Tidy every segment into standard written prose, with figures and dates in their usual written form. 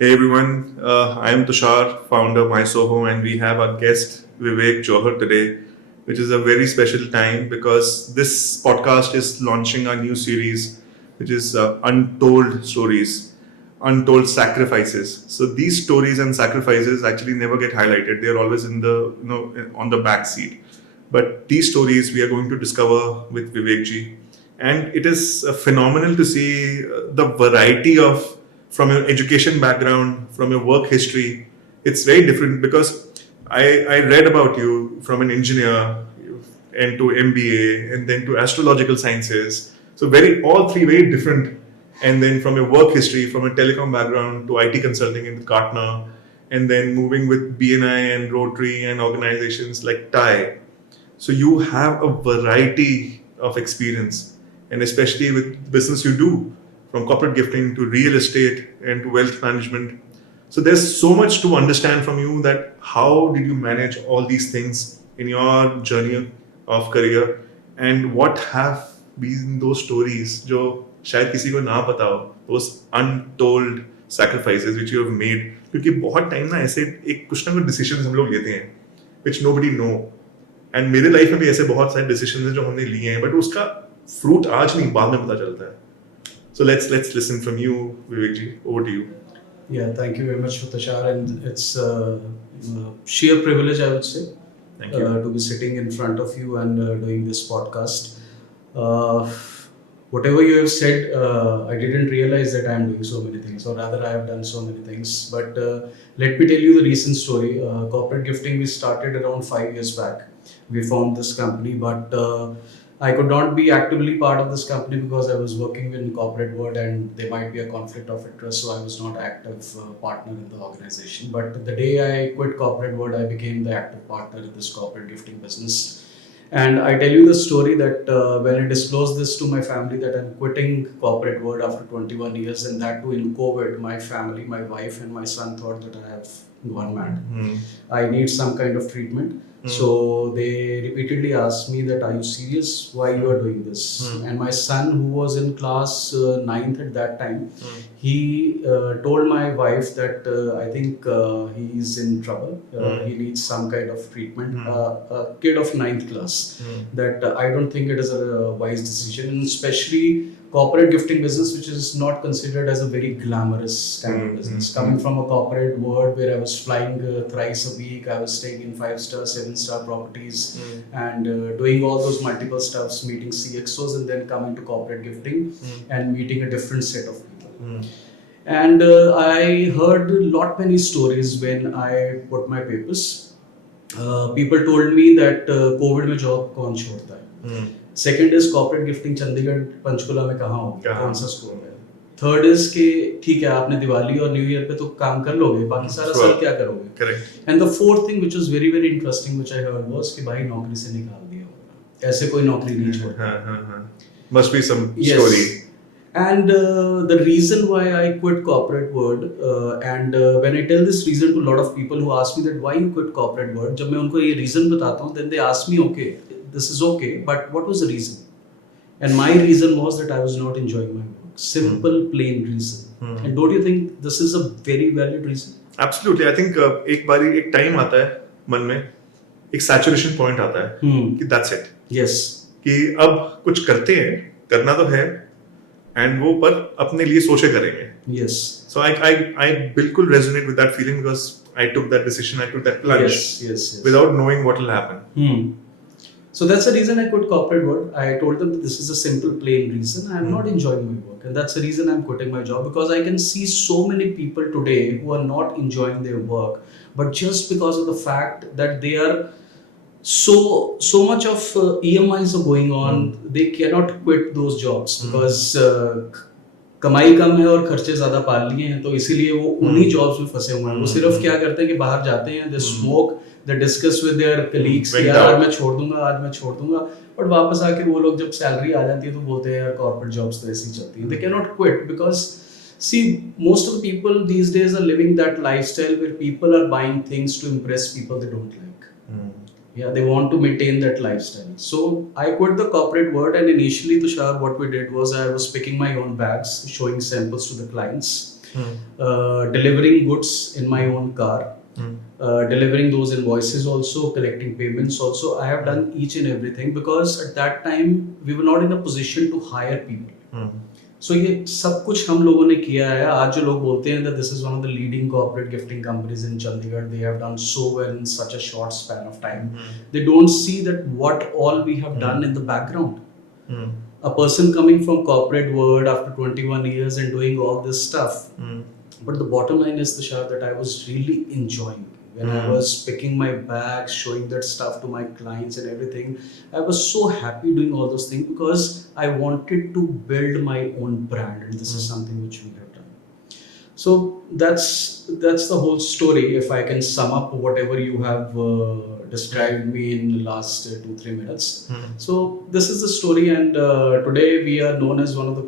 Hey everyone, I am Tushar, founder of MySoho, and we have our guest Vivek Johar today, which is a very special time because this podcast is launching a new series, which is Untold Stories, Untold Sacrifices. So these stories and sacrifices actually never get highlighted; they are always in the on the back seat. But these stories we are going to discover with Vivek ji, and it is phenomenal to see the variety of from your education background, from your work history. It's very different because I read about you from an engineer and to MBA and then to astrological sciences. So very all three very different. And then from your work history, from a telecom background to IT consulting in Gartner, and then moving with BNI and Rotary and organizations like TIE. So you have a variety of experience, and especially with business you do, from corporate gifting to real estate and to wealth management. So there's so much to understand from you that how did you manage all these things in your journey of career, and what have been those stories जो शायद किसी को ना पता हो, those untold sacrifices which you have made, क्योंकि बहुत time ना ऐसे एक कुछ ना कुछ डिसीजंस हम लोग लेते हैं which nobody know. एंड मेरे लाइफ में भी ऐसे बहुत सारे डिसीजन हैं जो हमने लिए हैं, बट उसका फ्रूट आज नहीं बाद में पता चलता है. So let's listen from you, Vivek ji. Over to you. Yeah, thank you very much, Tashar, and it's sheer privilege, I would say, Thank you. to be sitting in front of you and doing this podcast. Uh, Whatever you have said, I didn't realize that I am doing so many things, or rather, I have done so many things. But let me tell you the recent story. Corporate gifting, we started around 5 years back. We formed this company, but I could not be actively part of this company because I was working in corporate world and there might be a conflict of interest, so I was not active partner in the organization. But the day I quit corporate world, I became the active partner in this corporate gifting business. And I tell you the story that when I disclosed this to my family that I'm quitting corporate world after 21 years, and that too in COVID, my family, my wife and my son thought that I have gone mad. I need some kind of treatment. So they repeatedly asked me that, are you serious? Why you are doing this? And my son, who was in class 9th at that time, he told my wife that I think he is in trouble. He needs some kind of treatment. A kid of 9th class. That I don't think it is a wise decision, and especially corporate gifting business, which is not considered as a very glamorous kind of business. Coming from a corporate world where I was flying thrice a week, I was staying in 5-star, 7-star properties, and doing all those multiple stuffs, meeting CXOs, and then coming to corporate gifting and meeting a different set of people. And I heard many stories when I put my papers. People told me that COVID में job कौन छोड़ता है. Second is corporate gifting Chandigarh Panchkula में कहाँ होगी, कौन सा school है. थर्ड इज कि ठीक है आपने दिवाली और न्यू ईयर पे तो काम कर लोगे, बाकी सारा साल क्या करोगे. Correct. And the fourth thing which was very very interesting which I heard was कि भाई नौकरी से निकाल दिया होगा, ऐसे कोई नौकरी नहीं छोड़ता. Must be some story. And the reason why I quit corporate world, and when I tell this reason to a lot of people who ask me that why you quit corporate world, जब मैं उनको ये reason बताता हूँ, then they ask me, okay, this is okay, but what was the reason? And my reason was that I was not enjoying my work. Simple, plain reason. And don't you think this is a very valid reason? Absolutely. I think एक बारी एक time आता है मन में, एक saturation point आता है कि that's it. Yes. कि अब कुछ करते हैं, करना तो है, and वो पर अपने लिए सोचे करेंगे. Yes. So I बिल्कुल resonate with that feeling because I took that decision, I took that plunge. Yes. Without knowing what will happen. So that's the reason I quit corporate world. I told them that this is a simple, plain reason. I'm not enjoying my work, and that's the reason I'm quitting my job, because I can see so many people today who are not enjoying their work, but just because of the fact that they are so much of EMIs are going on, they cannot quit those jobs because कमाई कम है और खर्चे ज्यादा पाल लिए हैं, तो इसीलिए वो उन्हीं जॉब्स में फंसे हुए हैं. वो सिर्फ क्या करते हैं कि बाहर जाते हैं, they smoke, they discuss with their colleagues कि यार आज मैं छोड़ दूंगा, बट वापस आके वो लोग जब सैलरी आ जाती है तो बोलते हैं यार कॉर्पोरेट जॉब्स तो ऐसी चलती हैं. They can not quit because see, most of the people these days are living that lifestyle where people are buying things to impress people they don't like. Yeah, they want to maintain that lifestyle. So I quit the corporate world, and initially, Tushar, what we did was I was picking my own bags, showing samples to the clients, delivering goods in my own car, delivering those invoices also, collecting payments also. I have done each and everything because at that time we were not in a position to hire people. So ये सब कुछ हम लोगों ने किया है. आज जो लोग बोलते हैं that this is one of the leading corporate gifting companies in Chandigarh, they have done so well in such a short span of time. They don't see that what all we have done in the background. A person coming from corporate world after 21 years and doing all this stuff. But the bottom line is, Tushar, that I was really enjoying. When I was picking my bags, showing that stuff to my clients and everything, I was so happy doing all those things because I wanted to build my own brand, and this is something which we have done. So that's the whole story. If I can sum up whatever you have described me in the last 2-3 minutes. So this is the story, and today we are known as one of the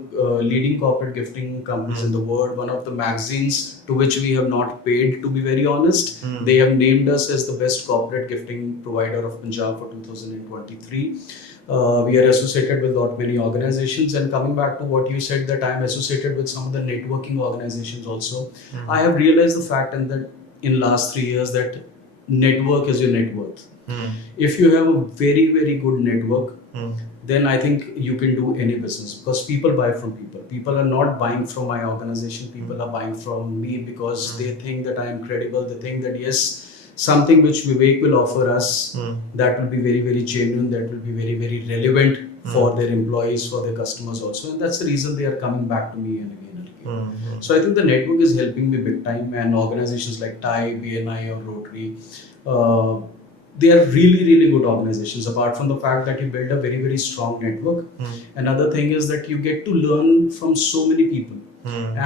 leading corporate gifting companies in the world. One of the magazines to which we have not paid, to be very honest. They have named us as the best corporate gifting provider of Punjab for 2023. We are associated with lot many organizations, and coming back to what you said, that I am associated with some of the networking organizations also. I have realized the fact and that in last 3 years that network is your net worth. If you have a very very good network, then I think you can do any business, because people buy from people. People are not buying from my organization. People are buying from me because they think that I am credible. They think that yes, something which Vivek will offer us, that will be very very genuine, that will be very very relevant for their employees, for their customers also, and that's the reason they are coming back to me and again and again. So I think the network is helping me big time, and organizations like TIE, BNI or Rotary, they are really really good organizations. Apart from the fact that you build a very very strong network, another thing is that you get to learn from so many people.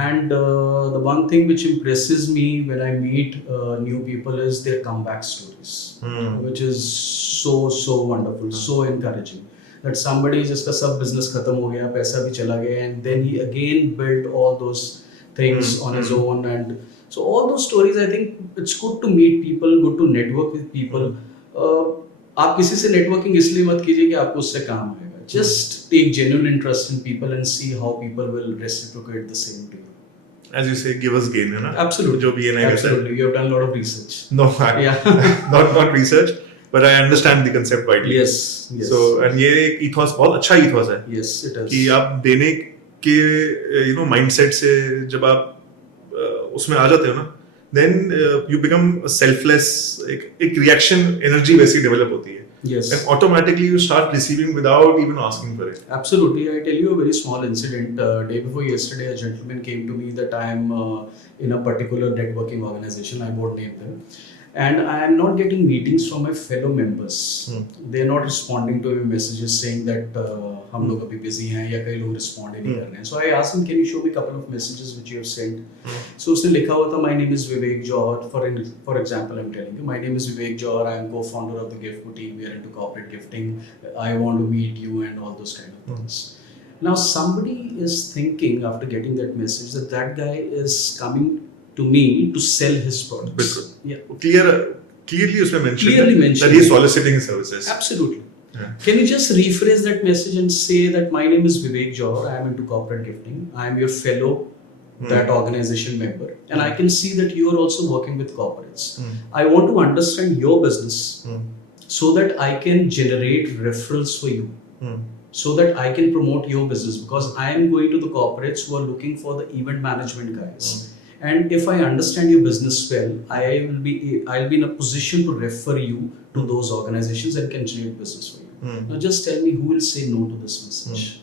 And the one thing which impresses me when I meet new people is their comeback stories, which is so wonderful, so encouraging. That somebody जिसका सब business खत्म हो गया, पैसा भी चला गया, and then he again built all those things on his own. And so all those stories, I think it's good to meet people, good to network with people. आप किसी से networking इसलिए मत कीजिए कि आपको उससे काम आएगा. Just take genuine interest in people and see how people will reciprocate the same to you. As you say, give us gain, है ना? Absolutely. जो BNI का Absolutely. You have done a lot of research. No, Yeah. not research, but I understand the concept widely. Yes. So and ये एक ethos, बहुत अच्छा ethos है. Yes, it is. कि आप देने के mindset से जब आप उसमें आ जाते हो ना, then you become selfless. एक reaction energy वैसी develop होती है. Yes. And automatically you start receiving without even asking for it. Absolutely. I tell you a very small incident. Day before yesterday, a gentleman came to me that I am in a particular networking organization. I won't name them. And I am not getting meetings from my fellow members. They are not responding to my messages saying that हम लोग अभी busy हैं, या कई लोग respond ही नहीं कर रहे हैं. So I asked him, can you show me a couple of messages which you have sent? So उसने लिखा हुआ था, my name is Vivek Johar. For example, I'm telling you, my name is Vivek Johar. I am co-founder of the Gift Boutique. We are into corporate gifting. I want to meet you and all those kind of things. Now somebody is thinking after getting that message that that guy is coming to me to sell his products. Yeah. Clearly उसमें Clearly mentioned that he is soliciting his services. Absolutely. Yeah. Can you just rephrase that message and say that my name is Vivek Johar, I am into corporate gifting, I am your fellow that organization member, and I can see that you are also working with corporates. I want to understand your business so that I can generate referrals for you, so that I can promote your business, because I am going to the corporates who are looking for the event management guys. And if I understand your business well, I'll be in a position to refer you to those organizations and can generate business for you. Now just tell me, who will say no to this message?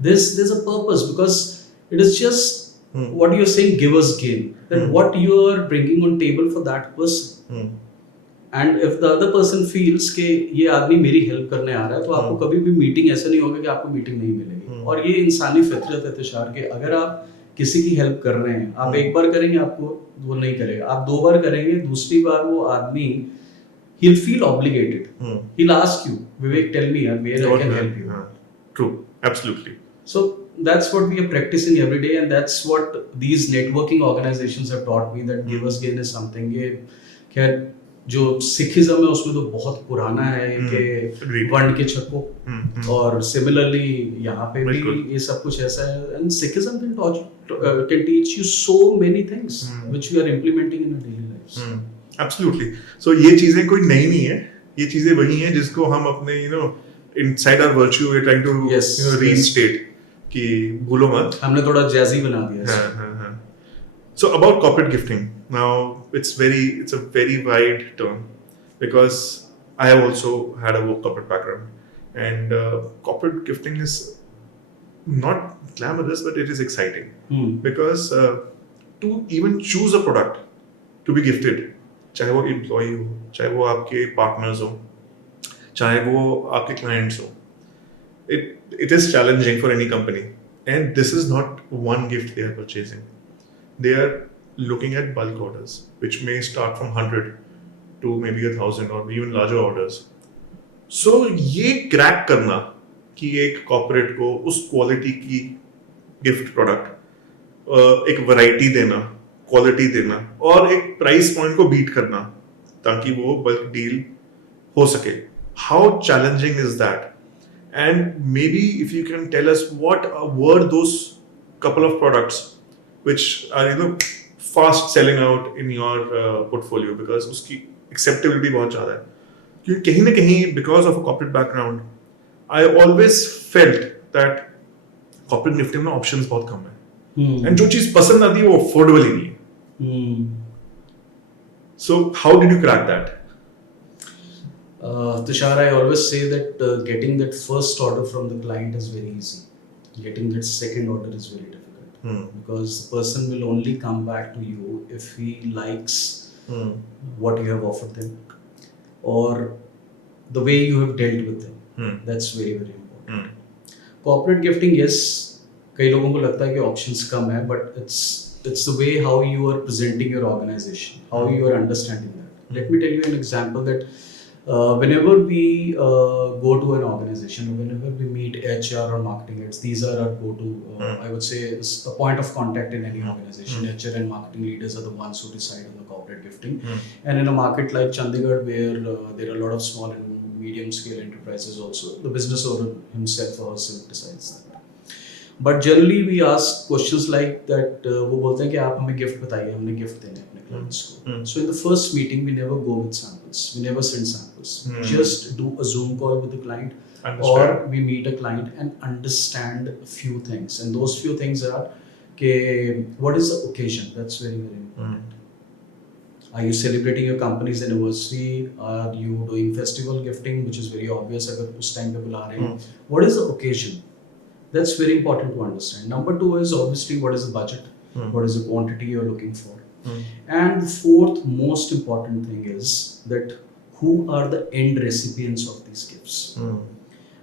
There's a purpose, because it is just what you're saying, give us gain. That what you're bringing on table for that person. And if the other person feels कि ये आदमी मेरी help करने आ रहा है, तो आपको कभी भी मीटिंग ऐसा नहीं होगा कि आपको मीटिंग नहीं मिलेगी. और ये इंसानी फितरत है तुषार, कि अगर आप किसी की हेल्प कर रहे हैं, आप एक बार करेंगे आपको वो नहीं करेगा, आप 2 बार करेंगे, दूसरी बार वो आदमी he'll feel obligated. He'll ask you, Vivek, tell me where I can help you. True, absolutely. So that's what we are practicing every day, and that's what these networking organizations have taught me, that give us gain is something. ये खैर जो Sikhism है उसमें तो बहुत पुराना है कि Agreed. वर्ण के छक्को, और सिमिलरली यहाँ पे भी बिल्कुल. ये सब कुछ ऐसा है, and Sikhism can teach you so many things which we are implementing in our daily lives. Absolutely. So ये चीजें कोई नई नहीं है, ये चीजें वही हैं जिसको हम अपने inside our virtue we're trying to Yes, reinstate कि भूलो मत. हमने थोड़ा जैजी बना दिया हाँ, इसको. हाँ, हाँ. So about corporate gifting, now it's a very wide term because I have also had a corporate background, and corporate gifting is not glamorous, but it is exciting because to even choose a product to be gifted, चाहे वो employee हो, चाहे वो आपके partners हो, चाहे वो आपके clients हो, it is challenging for any company, and this is not one gift they are purchasing. They are looking at bulk orders, which may start from 100 to maybe 1,000 or even larger orders. So ये crack करना कि एक corporate को उस quality की gift product, एक variety देना, quality देना और एक प्राइस पॉइंट को बीट करना ताकि वो बल्क डील हो सके. How challenging is that? And maybe if you can tell us what were those couple of products which are fast selling out in your portfolio, because उसकी acceptability बहुत ज़्यादा है. क्योंकि कहीं ना कहीं because of a corporate background, I always felt that corporate gifting में options बहुत कम है. And जो चीज़ पसंद आती है वो affordable ही नहीं है. So how did you crack that? Tushar, I always say that getting that first order from the client is very easy. Getting that second order is very difficult because the person will only come back to you if he likes what you have offered them or the way you have dealt with them. That's very, very important. Corporate gifting, yes, कई लोगों को लगता है कि options कम है, but it's the way how you are presenting your organization, how you are understanding that. Let me tell you an example that whenever we go to an organization, whenever we meet HR or marketing heads, these are our go-to, I would say, a point of contact in any organization. HR and marketing leaders are the ones who decide on the corporate gifting. And in a market like Chandigarh, where there are a lot of small and medium-scale enterprises also, the business owner himself or herself decides that. But generally, we ask questions like that. वो बोलते हैं कि आप हमें gift बताइए, हमने gift देने अपने clients को. So in the first meeting, we never go with samples. We never send samples. We just do a Zoom call with the client, or we meet a client and understand a few things. And those few things are, what is the occasion? That's very, very important. Are you celebrating your company's anniversary? Are you doing festival gifting, which is very obvious अगर उस time पे बुला रहे हैं? What is the occasion? That's very important to understand. Number two is obviously what is the budget, what is the quantity you're looking for. And the fourth most important thing is that who are the end recipients of these gifts.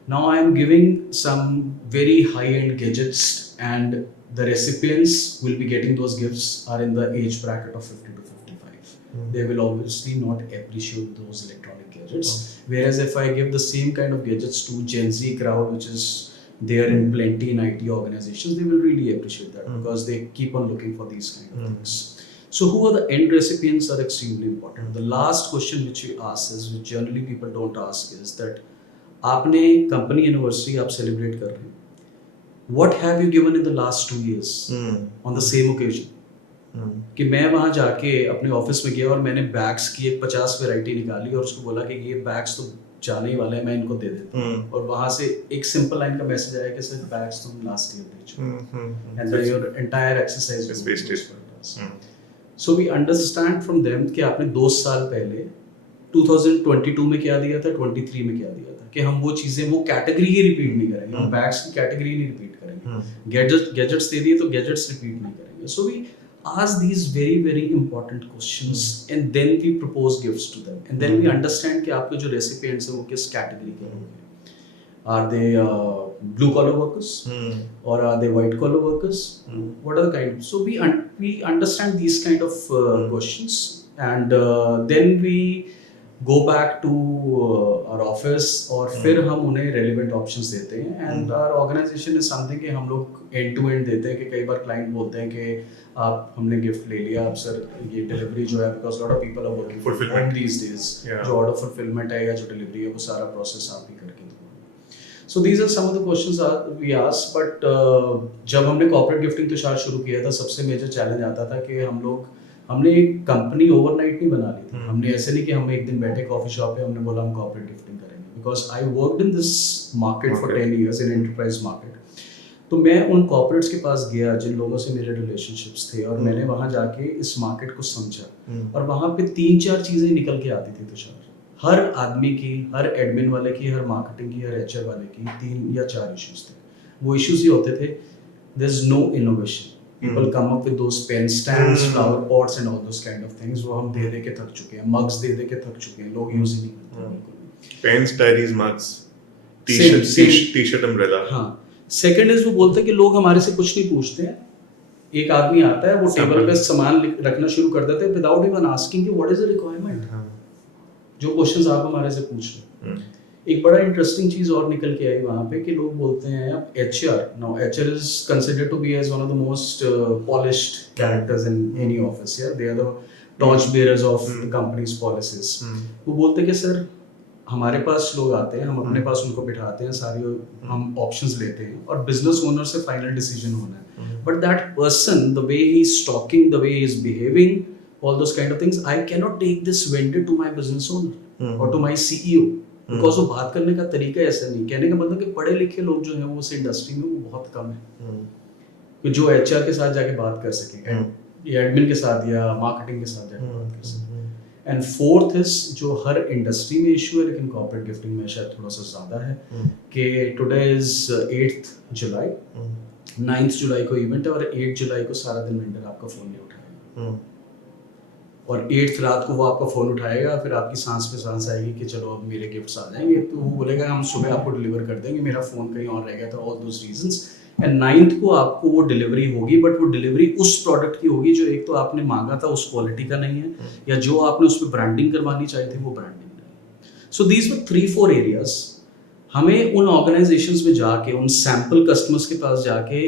Now I am giving some very high-end gadgets, and the recipients will be getting those gifts are in the age bracket of 50 to 55. They will obviously not appreciate those electronic gadgets. Whereas if I give the same kind of gadgets to Gen Z crowd, which is there in plenty in IT organizations, they will really appreciate that because they keep on looking for these kind of things. So who are the end recipients are extremely important. The last question which you ask is, which generally people don't ask, is that आपने company anniversary आप celebrate कर रहे हैं. What have you given in the last 2 years on the same occasion? कि मैं वहाँ जाके अपने ऑफिस में गया और मैंने बैग्स की एक 50 वैरायटी निकाली और उसको बोला कि ये बैग्स तो जाने ही वाले हैं, मैं इनको दे देता हूँ. और वहाँ से एक सिंपल लाइन का मैसेज आया कि सर बैग्स तुम लास्ट ईयर दे चुके, and your entire exercise is wasted. So we understand from them कि आपने 2 साल पहले 2022 में क्या दिया था, 23 में क्या दिया था, कि हम वो चीजें, वो कैटेगरी ही रिपीट नहीं करेंगे. हम बैग्स की कैटेगरी नहीं रिपीट करेंगे. गैजेट्स दे दिए तो गैजेट्स रिपीट नहीं करेंगे. So we ask these very, very important questions and then we propose gifts to them, and then we understand कि आपके जो recipients हैं वो किस category के होंगे. Are they blue collar workers or are they white collar workers? What are the kind of, so we understand these kind of questions, and then we go back to our office और फिर हम उन्हें relevant options देते हैं and our organisation is something कि हम लोग and to and देते हैं कि कई बार क्लाइंट बोलते हैं कि आप हमने गिफ्ट ले लिया अब सर ये डिलीवरी जो है because lot of people are working Fulfillment. These days Yeah. जो ऑर्डर फुलफिलमेंट है या जो डिलीवरी है वो सारा प्रोसेस आप ही करके दो so these are some of the questions we ask but जब हमने कॉर्पोरेट गिफ्टिंग तो शायद शुरू किया था सबसे मेजर चैलेंज आता था कि हमने एक कंपनी ओवरनाइट नहीं बना ली थी हमने ऐसे नहीं कि हम एक दिन बैठे कॉफी शॉप पे हमने बोला हम कॉर्पोरेट गिफ्टिंग करेंगे because I worked in this market for 10 years in enterprise market तो मैं उन कॉर्पोरेट्स के पास गया जिन लोगों से मेरे रिलेशनशिप्स थे और मैंने वहां जाके इस मार्केट को समझा और वहां पे 3-4 चीजें निकल के आती थी तुषार हर आदमी की हर एडमिन वाले की हर मार्केटिंग की हर एचआर वाले की 3 या 4 इश्यूज थे वो इश्यूज ये होते थे there is no innovation people come up with those pen stands flower pots and all those kind of things वो हम दे के थक चुके हैं mugs दे के थक चुके हैं लोग यूज ही नहीं करते बिल्कुल pens diaries mugs Same. T-shirt umbrella हाँ सेकंड इज वो बोलते हैं कि लोग हमारे से कुछ नहीं पूछते हैं एक आदमी आता है वो टेबल पे सामान रखना शुरू कर देते हैं विदाउट इवन आस्किंग कि व्हाट इज द रिक्वायरमेंट जो क्वेश्चंस आप हमारे से पूछ रहे हैं एक बड़ा इंटरेस्टिंग चीज और निकल के आई वहां पे कि लोग बोलते हैं HR now HR is considered to be as one of the most polished characters in any office या they are the torch bearers of the companies policies वो बोलते हैं कि सर हमारे पास लोग आते हैं हम अपने पास उनको बिठाते हैं सारी हम ऑप्शंस लेते हैं और बिजनेस ओनर से फाइनल डिसीजन होना है but that person the way he is talking the way he is behaving all those kind of things I cannot take this vendor to my business owner or to my CEO because वो बात करने का तरीका ऐसा नहीं कहने का मतलब कि पढ़े लिखे लोग जो हैं वो इस इंडस्ट्री में वो बहुत कम है कि जो एचआर के साथ जाके बात कर सके या एडमिन के साथ या मार्केटिंग के साथ जाके बात कर सके एंड फोर्थ इज जो हर इंडस्ट्री में इशू है लेकिन कॉर्पोरेट गिफ्टिंग में शायद थोड़ा सा ज्यादा है कि today is 8th July 9th जुलाई को इवेंट है और 8 जुलाई को सारा दिन वेंडर आपका फोन नहीं उठाएगा और 8th रात को वो आपका फोन उठाएगा फिर आपकी सांस पे सांस आएगी कि चलो अब मेरे गिफ्ट्स आ जाएंगे तो वो बोलेगा हम सुबह आपको डिलीवर कर देंगे मेरा फोन कहीं और रह गया था all those reasons and 9th को आपको वो डिलीवरी होगी बट वो डिलीवरी उस प्रोडक्ट की होगी जो एक तो आपने मांगा था उस क्वालिटी का नहीं है या जो आपने उस पर ब्रांडिंग करवानी चाहिए थी वो ब्रांडिंग नहीं सो दीज वर 3-4 एरियाज हमें उन ऑर्गेनाइजेशंस में जाके उन सैंपल कस्टमर्स के पास जाके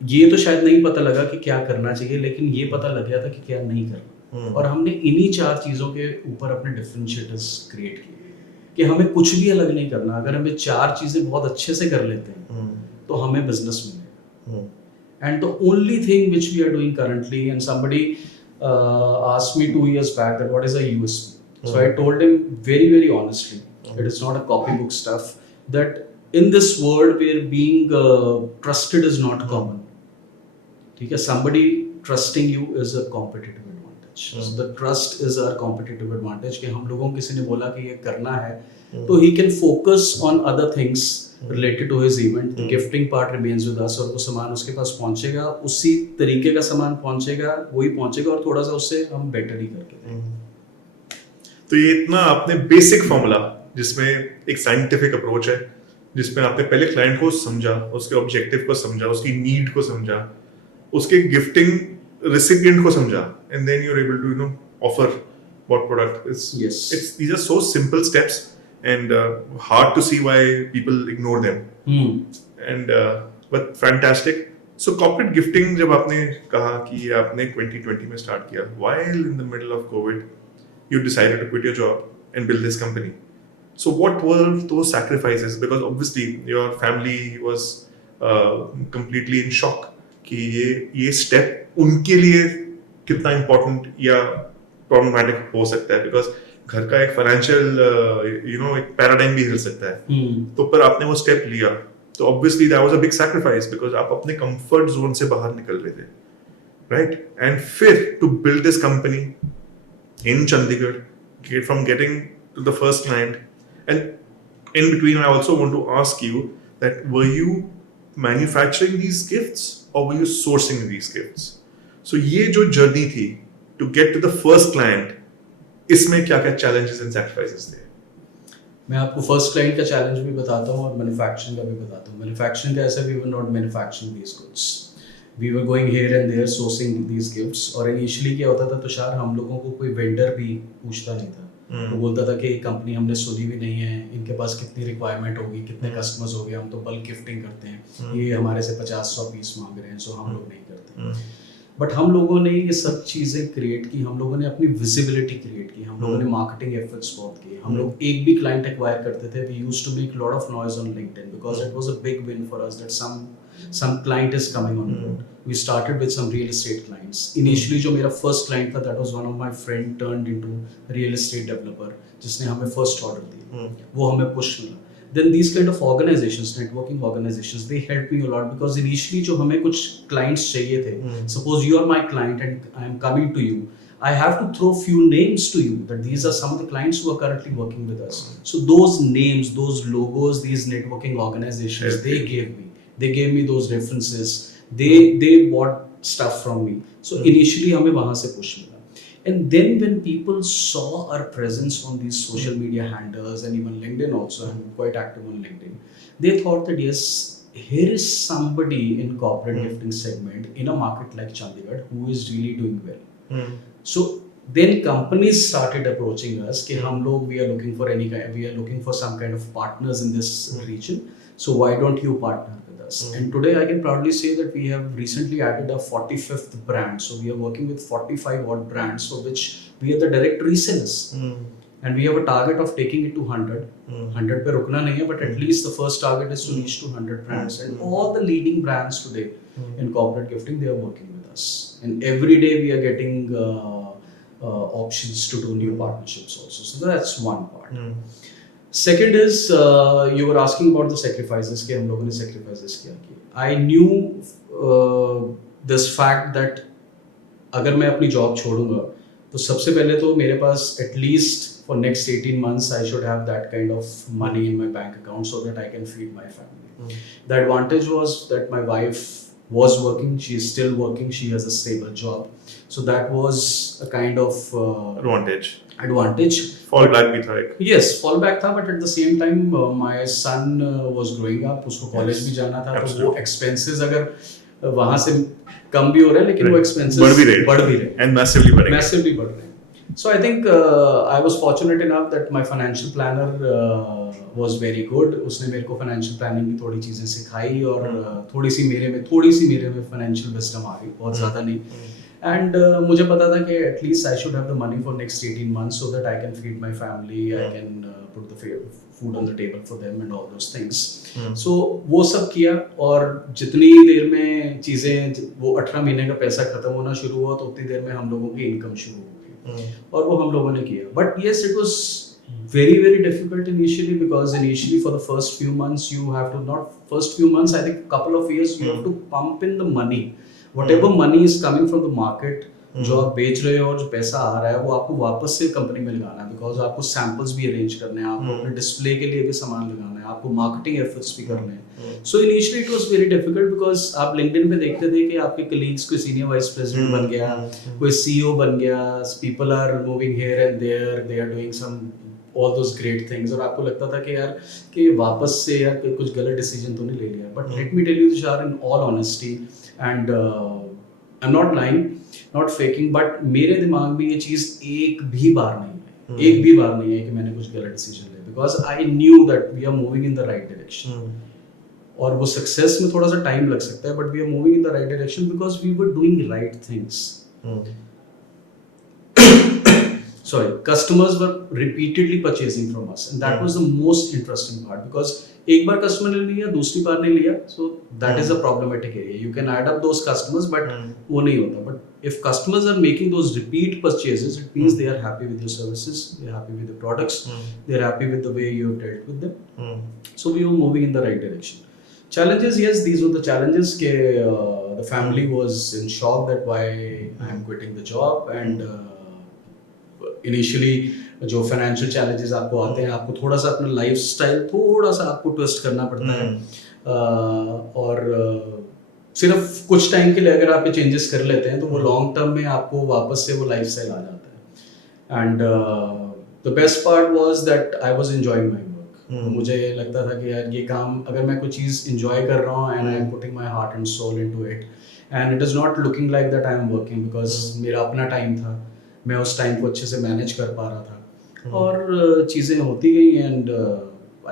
ये तो शायद नहीं पता लगा कि क्या करना चाहिए लेकिन ये पता लग गया था कि क्या नहीं करना और हमने इन्हीं 4 चीजों के ऊपर अपने डिफरेंशिएटर्स क्रिएट किए कि हमें कुछ भी अलग नहीं करना अगर हमें 4 चीजें बहुत अच्छे से कर लेते हैं तो हमें बिजनेस मिलेगा and the only thing which we are doing currently and somebody asked me 2 years back that what is a USP so I told him very honestly it is not a copybook stuff that in this world where being trusted is not common ठीक है somebody trusting you is a competitive advantage so the trust is our competitive advantage कि हम लोगों को किसी ने बोला कि ये करना है तो he can focus on other things related to his event the gifting part remains with us और वो सामान उसके पास पहुंचेगा उसी तरीके का सामान पहुंचेगा वही पहुंचेगा और थोड़ा सा उससे हम बेटर ही करके तो ये इतना आपने बेसिक फॉर्मूला जिसमें एक साइंटिफिक अप्रोच है जिसमें आपने पहले क्लाइंट को समझा उसके ऑब्जेक्टिव को समझा उसकी नीड को समझा उसके गिफ्टिंग recipient को समझा and then you're able to offer what product is Yes. These are so simple steps and hard to see why people ignore them and but fantastic so corporate gifting जब आपने कहा कि आपने 2020 में start किया while in the middle of COVID you decided to quit your job and build this company so what were those sacrifices because obviously your family was completely in shock कि ये step उनके लिए कितना important या problematic हो सकता है because घर का एक फाइनेंशियल एक पैराडाइम भी हिल सकता है तो पर आपने वो स्टेप लिया तो obviously that was a big sacrifice because आप अपने कंफर्ट जोन से बाहर निकल रहे थे राइट एंड फिर to build this company in Chandigarh from getting to the first client and in between I also want to ask you that were you manufacturing these gifts or were you sourcing these gifts so ये जो journey थी to get to the first client इसमें क्या क्या challenges and sacrifices थे मैं आपको first client का चैलेंज भी बताता हूँ और मैन्युफैक्चरिंग का भी बताता हूँ मैन्युफैक्चरिंग का ऐसा we were not manufacturing these goods we were going here and there sourcing these gifts और इनिशियली क्या होता था तुषार हम लोगों को कोई वेंडर भी पूछता नहीं था वो बोलता था कि कंपनी हमने सुनी भी नहीं है, इनके पास कितनी रिक्वायरमेंट होगी, कितने कस्टमर्स हो गए, हम तो बल्क गिफ्टिंग करते हैं, ये हमारे से 50-100 पीस मांग रहे हैं, सो हम लोग नहीं करते। बट हम लोगों ने ये सब चीज़ें क्रिएट की, हम लोगों ने अपनी विजिबिलिटी क्रिएट की, हम लोगों ने मार्केटिंग एफर्ट्स बहुत किए, हम लोग एक भी क्लाइंट एक्वायर करते थे, we used to make lot of noise on LinkedIn because it was a big win for us that some client is coming on board. We started with some real estate clients. Initially जो मेरा first client था, that was one of my friend turned into real estate developer, जिसने हमें first order दी, वो हमें push मिला. Then these kind of organizations, networking organizations, they helped me a lot because initially जो हमें कुछ clients चाहिए थे, suppose you are my client and I am coming to you, I have to throw few names to you that these are some of the clients who are currently working with us. So those names, those logos, these networking organizations, they gave me those references, they bought stuff from me. So initially हमें वहाँ से push मिला. And then when people saw our presence on these social media handles and even LinkedIn also, I'm quite active on LinkedIn, they thought that yes, here is somebody in corporate gifting segment in a market like Chandigarh who is really doing well. So then companies started approaching us कि हम लोग we are looking for some kind of partners in this region, so why don't you partner with us? And today I can proudly say that we have recently added a 45th brand, so we are working with 45 odd brands for which we are the direct resellers. And we have a target of taking it to 100. 100 पे रुकना नहीं है, but at least the first target is to reach to 100 brands. And all the leading brands today in corporate gifting, they are working with us. And every day we are getting options to do new partnerships also. So that's one part. Second is you were asking about the sacrifices कि हम लोगों ने sacrifices क्या किए. I knew this fact that अगर मैं अपनी job छोड़ूंगा तो सबसे पहले तो मेरे पास at least for next 18 months I should have that kind of money in my bank account so that I can feed my family. The advantage was that my wife was working, she is still working, she has a stable job, so that was a kind of advantage. Fallback भी था एक. Yes, fallback था, but at the same time my son was growing up, उसको college भी जाना था, तो वो expenses अगर वहाँ से कम भी हो रहे हैं लेकिन वो expenses बढ़ भी रहे and massively बढ़ रहे हैं. So I think I was fortunate enough that my financial planner was very good. उसने मेरे को financial planning की थोड़ी चीजें सिखाई और थोड़ी सी मेरे में financial wisdom आ गई, बहुत ज़्यादा नहीं. And मुझे पता था कि at least I should have the money for next 18 months so that I can feed my family, I can put the food on the table for them and all those things. So वो सब किया और जितनी देर में चीज़ें वो 18 महीने का पैसा खत्म होना शुरू हुआ तो उतनी देर में हम लोगों की इनकम शुरू हो गई और वो हम लोगों ने किया. But yes, it was very difficult initially because initially for the first few months you have to I think couple of years you have to pump in the money. Whatever money is coming from the market, जो आप बेच रहे हो और जो पैसा आ रहा है वो आपको वापस से कंपनी में लगाना है बिकॉज आपको सैंपल्स भी अरेंज करने हैं, आपको अपने डिस्प्ले के लिए भी सामान लगाना है, आपको मार्केटिंग एफर्ट्स भी करने हैं. So initially it was very difficult because आप लिंक्डइन पे देखते थे कि आपके कलीग्स कोई सीनियर वाइस प्रेसिडेंट बन गया, कोई सीईओ बन गया, people are moving here and there, they are doing some all those great things और आपको लगता था कि यार कि वापस से यार कुछ गलत डिसीजन तो नहीं ले लिया. But let me tell you Tushar in all honesty and I am not lying, not faking, but मेरे दिमाग में ये चीज़ एक भी बार नहीं है कि मैंने कुछ गलत डिसीजन लिया because I knew that we are moving in the right direction. और वो सक्सेस में थोड़ा सा टाइम लग सकता है but we are moving in the right direction because we were doing right things. Customers were repeatedly purchasing from us and that was the most interesting part because एक बार customer ने लिया दूसरी बार नहीं लिया, so that is a problematic area. You can add up those customers but वो नहीं होता. But if customers are making those repeat purchases, it means they are happy with your services, they are happy with the products, they are happy with the way you have dealt with them. So we were moving in the right direction. Challenges, yes, these were the challenges. The family was in shock that why I am quitting the job and initially जो financial challenges आपको आते हैं, आपको थोड़ा सा अपना lifestyle थोड़ा सा आपको ट्विस्ट करना पड़ता है और सिर्फ कुछ टाइम के लिए अगर आप ये चेंजेस कर लेते हैं तो वो लॉन्ग टर्म में आपको वापस से वो लाइफस्टाइल आ जाता है. And the best part was that I was enjoying my work. मुझे लगता था कि यार ये काम अगर मैं कोई चीज़ एंजॉय कर रहा हूँ and I am putting my heart and soul into it and it is not looking like that I am working because मेरा अपना टाइम था, मैं उस टाइम को अच्छे से मैनेज कर पा रहा था. और चीज़ें होती गई and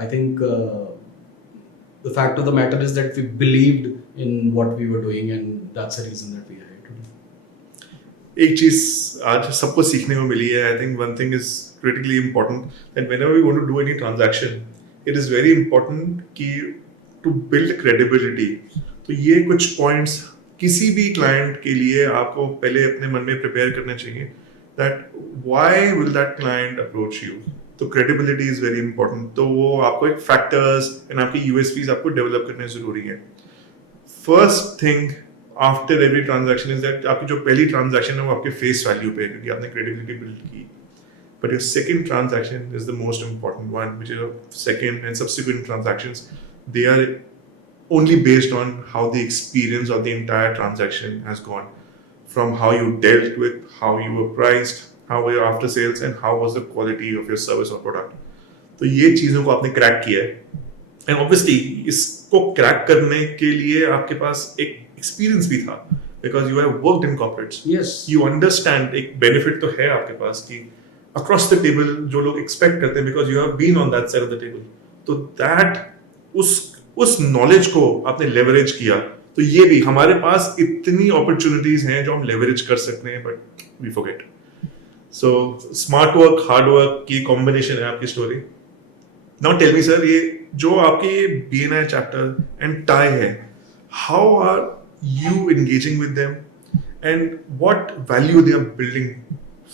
I think the fact of the matter is that we believed in what we were doing and that's the reason that we are here today. एक चीज आज सबको सीखने को मिली है. I think one thing is critically important that whenever we want to do any transaction it is very important कि to build credibility. तो ये कुछ पॉइंट्स किसी भी क्लाइंट के लिए आपको पहले अपने मन में प्रिपेयर करने चाहिए that why will that client approach you. तो क्रेडिबिलिटी इज वेरी इंपॉर्टेंट. तो वो आपको एक फैक्टर्स एंड आपकी यूएसपीज आपको डेवलप करने जरूरी है. First thing after every transaction is that आपकी जो पहली ट्रांजैक्शन है वो आपके फेस वैल्यू पे है क्योंकि आपने क्रेडिबिलिटी बिल्ड की. But your second transaction is the most important one which is second and subsequent transactions. They are only based on how the experience of the entire transaction has gone, from how you dealt with, how you were priced, how were your after sales and how was the quality of your service or product. तो ये चीज़ों को आपने crack किया है and obviously इसको crack करने के लिए आपके पास एक एक्सपीरियंस भी था because you have worked in corporates. Yes. You understand. एक बेनिफिट तो है आपके पास कि अक्रॉस द टेबल जो लोग एक्सपेक्ट करते हैं because you have been on that side of the table. तो दैट उस नॉलेज को आपने लेवरेज किया. तो ये भी हमारे पास इतनी अपॉर्चुनिटीज हैं जो हम लेवरेज कर सकते हैं but we forget. So smart work hard work की कॉम्बिनेशन है आपकी story. Now tell me sir, ये जो आपके BNI चैप्टर एंड टाई है, how are you engaging with them and what value they are building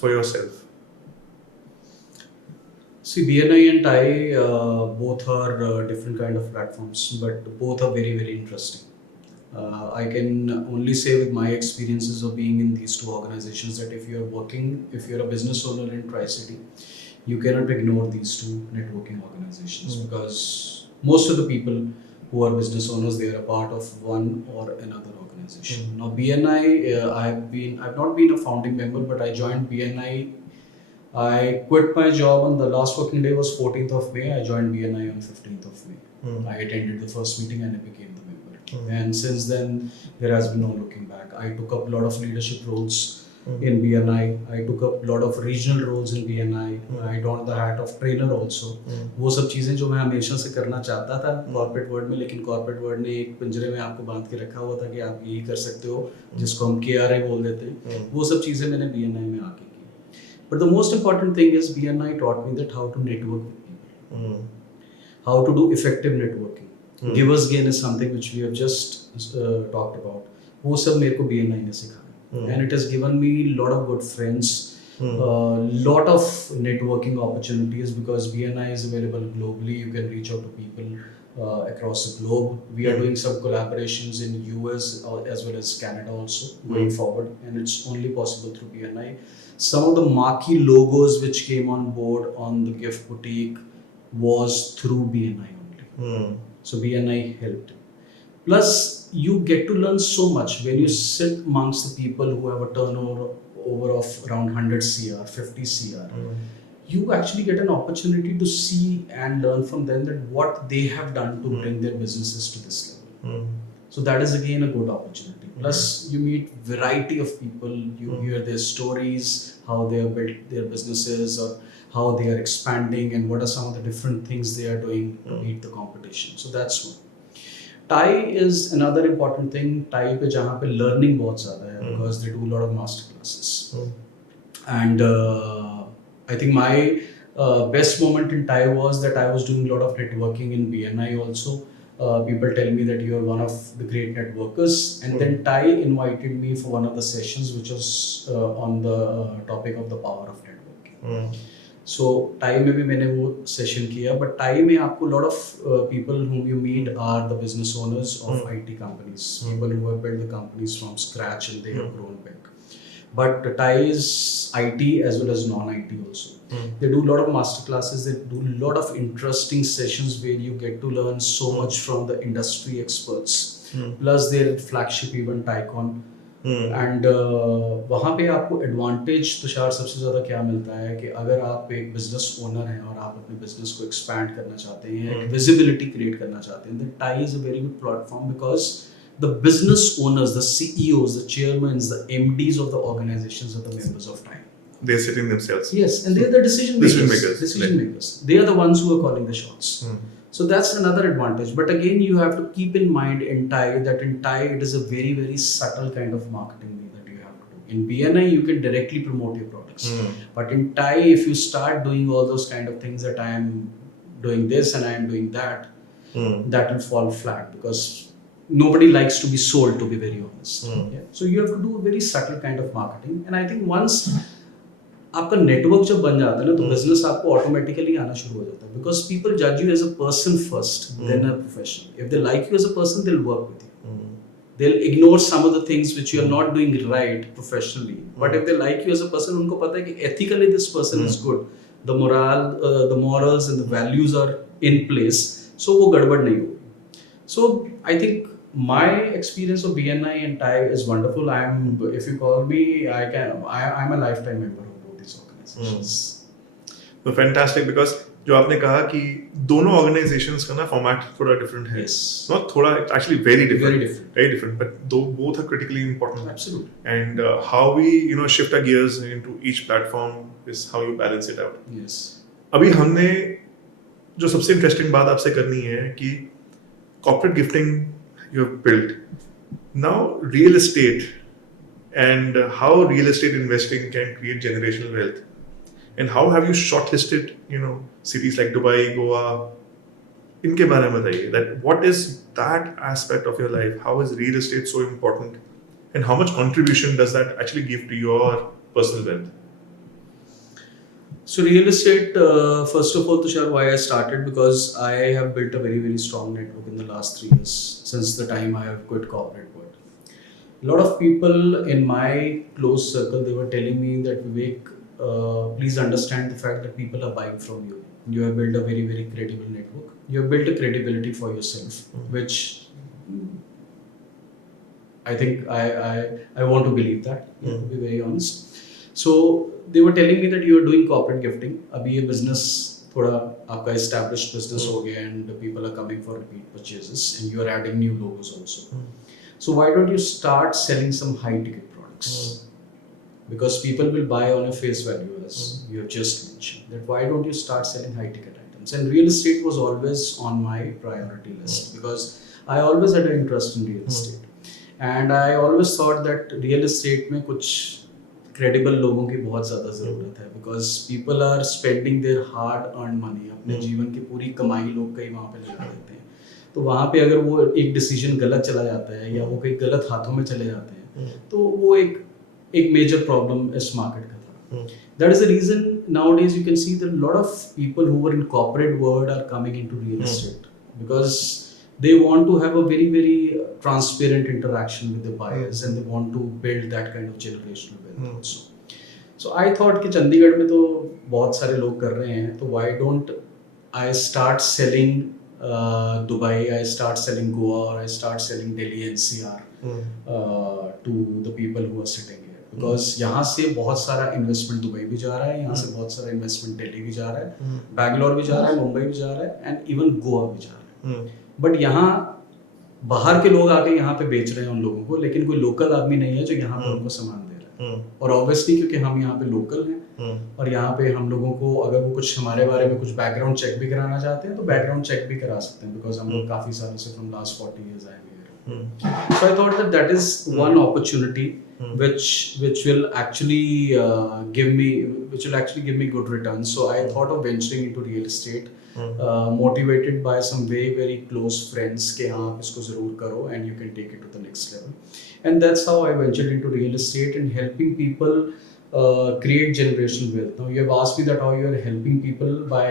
for yourself? See, BNI and TIE both are different kind of platforms, but both are very, very interesting. I can only say with my experiences of being in these two organizations that if you're a business owner in Tri-City, you cannot ignore these two networking organizations because most of the people who are business owners, they are a part of one or another organization. Now, BNI, I've not been a founding member, but I joined BNI. I quit my job on the last working day was 14th of May. I joined BNI on 15th of May. I attended the first meeting and I became the member. And since then, there has been no looking back. I took up a lot of leadership roles in BNI. I took up a lot of regional roles in BNI. I donned the hat of trainer also. वो सब चीज़ें जो मैं हमेशा से करना चाहता था कॉर्पोरेट वर्ल्ड में, लेकिन कॉर्पोरेट वर्ल्ड ने एक पिंजरे में आपको बांध के रखा हुआ था कि आप यही कर सकते हो, जिसको हम KRA बोल देते हैं. वो सब चीज़ें मैंने BNI में आके. But the most important thing is BNI taught me that how to network with people, how to do effective networking. Givers gain is something which we have just talked about. वो सब मेरे को BNI ने सिखाया, and it has given me a lot of good friends, lot of networking opportunities because BNI is available globally. You can reach out to people across the globe. We are doing some collaborations in US as well as Canada also going forward, and it's only possible through BNI. Some of the marquee logos which came on board on the gift boutique was through BNI only. So BNI helped. Plus, you get to learn so much when you sit amongst the people who have a turnover of around 100 CR, 50 CR. You actually get an opportunity to see and learn from them that what they have done to bring their businesses to this level. So that is again a good opportunity. Plus, you meet variety of people. You hear their stories, how they have built their businesses, or how they are expanding, and what are some of the different things they are doing to beat the competition. So that's one. TIE is another important thing. TIE पे जहाँ पे learning बहुत ज़्यादा है because they do a lot of master classes. And I think my best moment in TIE was that I was doing a lot of networking in BNI also. People tell me that you are one of the great networkers, and then TIE invited me for one of the sessions which was on the topic of the power of networking. So TIE में भी मैंने वो session किया, but TIE में आपको lot of people whom you meet are the business owners of IT companies, people who have built the companies from scratch and they have grown big. But TIE is IT as well as non-IT also. They do a lot of master classes. They do a lot of interesting sessions where you get to learn so much from the industry experts. Plus their flagship event TIECon. And वहाँ पे आपको advantage Tushar सबसे ज़्यादा क्या मिलता है कि अगर आप एक बिजनेस ओनर हैं और आप अपने बिजनेस को एक्सपैंड करना चाहते हैं, एक विजिबिलिटी क्रिएट करना चाहते हैं, then TIE is a very good platform because the business owners, the CEOs, the chairmen, the MDs of the organizations are the members of TIE. they're setting themselves. Yes, and they're the decision makers. Decision makers. They are the ones who are calling the shots. Hmm. So that's another advantage. But again, you have to keep in mind in Thai that in Thai it is a very, very subtle kind of marketing that you have to do. In BNI, you can directly promote your products. But in Thai, if you start doing all those kind of things that I am doing this and I am doing that, that will fall flat because nobody likes to be sold, to be very honest. Yeah? So you have to do a very subtle kind of marketing. And I think once आपका network जब बन जाता है ना तो business आपको automatically आना शुरू हो जाता है बिकॉज पीपल जज you as a person first then a professional if they like you as a person they will work with you they'll ignore some of the things which you are not doing right professionally but if they like you as a person उनको पता है कि ethically this person is good the morals and the values are in place so वो गड़बड़ नहीं होगी so I think my experience of BNI and Thai is wonderful if you call me I'm a lifetime member of both these organizations तो fantastic because जो आपने कहा कि दोनों ऑर्गेनाइजेशंस का ना फॉर्मेट थोड़ा डिफरेंट है yes नॉट थोड़ा actually very very different different but दो both are critically important absolutely and how we shift our gears into each platform is how you balance it out yes अभी हमने जो सबसे interesting बात आपसे करनी है कि corporate gifting you have built now real estate and how real estate investing can create generational wealth and how have you shortlisted cities like Dubai, Goa? इनके बारे में बताइए that what is that aspect of your life, how is real estate so important and how much contribution does that actually give to your personal wealth? So real estate, first of all, Tushar, why I started because I have built a very, very strong network in the last 3 years since the time I have quit corporate world. A lot of people in my close circle, they were telling me that Vivek, please understand the fact that people are buying from you. You have built a very, very credible network. You have built a credibility for yourself, which I think I want to believe that, to be very honest. So they were telling me that you are doing corporate gifting. Abhi ye business thoda aapka established business ho gaya and people are coming for repeat purchases and you are adding new logos also. So why don't you start selling some high ticket products? Because people will buy on a face value as you have just mentioned. That why don't you start selling high ticket items? And real estate was always on my priority list because I always had an interest in real estate. And I always thought that real estate में कुछ credible लोगों की बहुत ज़्यादा ज़रूरत है because people are spending their hard earned money. अपने जीवन की पूरी कमाई लोग कहीं वहाँ पे लगा देते हैं तो वहाँ पे अगर वो एक डिसीजन गलत चला जाता है या वो कहीं गलत हाथों में चले जाते हैं तो वो एक major problem इस market का था. That is the reason nowadays you can see that a lot of people who were in corporate world are coming into real estate because they want to have a very, very transparent interaction with the buyers and they want to build that kind of generational wealth also. So I thought कि चंडीगढ़ में तो बहुत सारे लोग कर रहे हैं तो why don't I start selling Dubai, I start selling Goa or I start selling Delhi NCR to the people who are sitting here. Because यहाँ से बहुत सारा इन्वेस्टमेंट दुबई भी जा रहा है यहाँ से बहुत सारा इन्वेस्टमेंट दिल्ली भी जा रहा है बैंगलोर भी जा रहा है मुंबई भी जा रहा है एंड इवन गोवा भी जा रहा है बट यहाँ बाहर के लोग आके यहाँ पे बेच रहे हैं उन लोगों को लेकिन कोई लोकल आदमी नहीं है जो यहाँ पे उनको सामान दे रहा है और ऑब्वियसली क्योंकि हम यहाँ पे लोकल हैं और यहाँ पे हम लोगों को अगर वो कुछ हमारे बारे में कुछ बैकग्राउंड चेक भी कराना चाहते हैं तो बैकग्राउंड चेक भी करा सकते हैं बिकॉज हम लोग काफी सालों से फ्रॉम लास्ट 40 years आए हुए हैं so I thought that is one opportunity which will actually give me good returns. So I thought of venturing into real estate, motivated by some very, very close friends कि हाँ आप इसको ज़रूर करो and you can take it to the next level. And that's how I ventured into real estate and helping people create generational wealth. Now you have asked me that how you are helping people by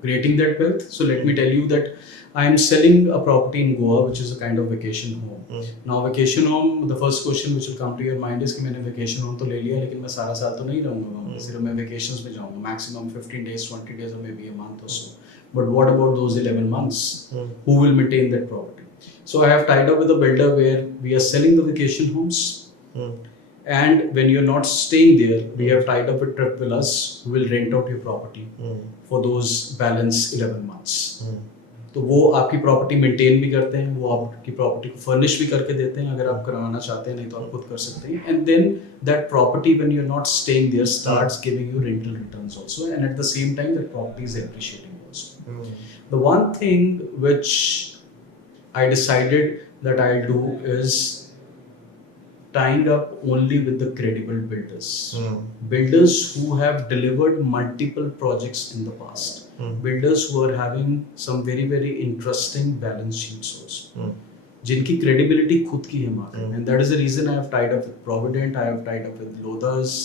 creating that wealth. So let me tell you that I am selling a property in Goa, which is a kind of vacation home. Now vacation home, the first question which will come to your mind is कि मैंने vacation home तो ले लिया लेकिन मैं सारा साल तो नहीं रहूँगा वहाँ पे सिर्फ मैं vacations में जाऊँगा maximum 15 days, 20 days or maybe a month or so. But what about those 11 months? Who will maintain that property? So I have tied up with a builder where we are selling the vacation homes. And when you're not staying there, we have tied up with Trip Villas who will rent out your property for those balance 11 months. तो वो आपकी property maintain भी करते हैं, वो आपकी property को furnish भी करके देते हैं अगर आप करवाना चाहते हैं, नहीं तो आप खुद कर सकते हैं. And then that property when you are not staying there starts giving you rental returns also, and at the same time that property is appreciating also. The one thing which I decided that I'll do is tying up only with the credible builders. Builders who have delivered multiple projects in the past. Builders who are having some very very interesting balance sheets also. जिनकी credibility खुद की है market. And that is the reason I have tied up with Provident, I have tied up with Lodhas,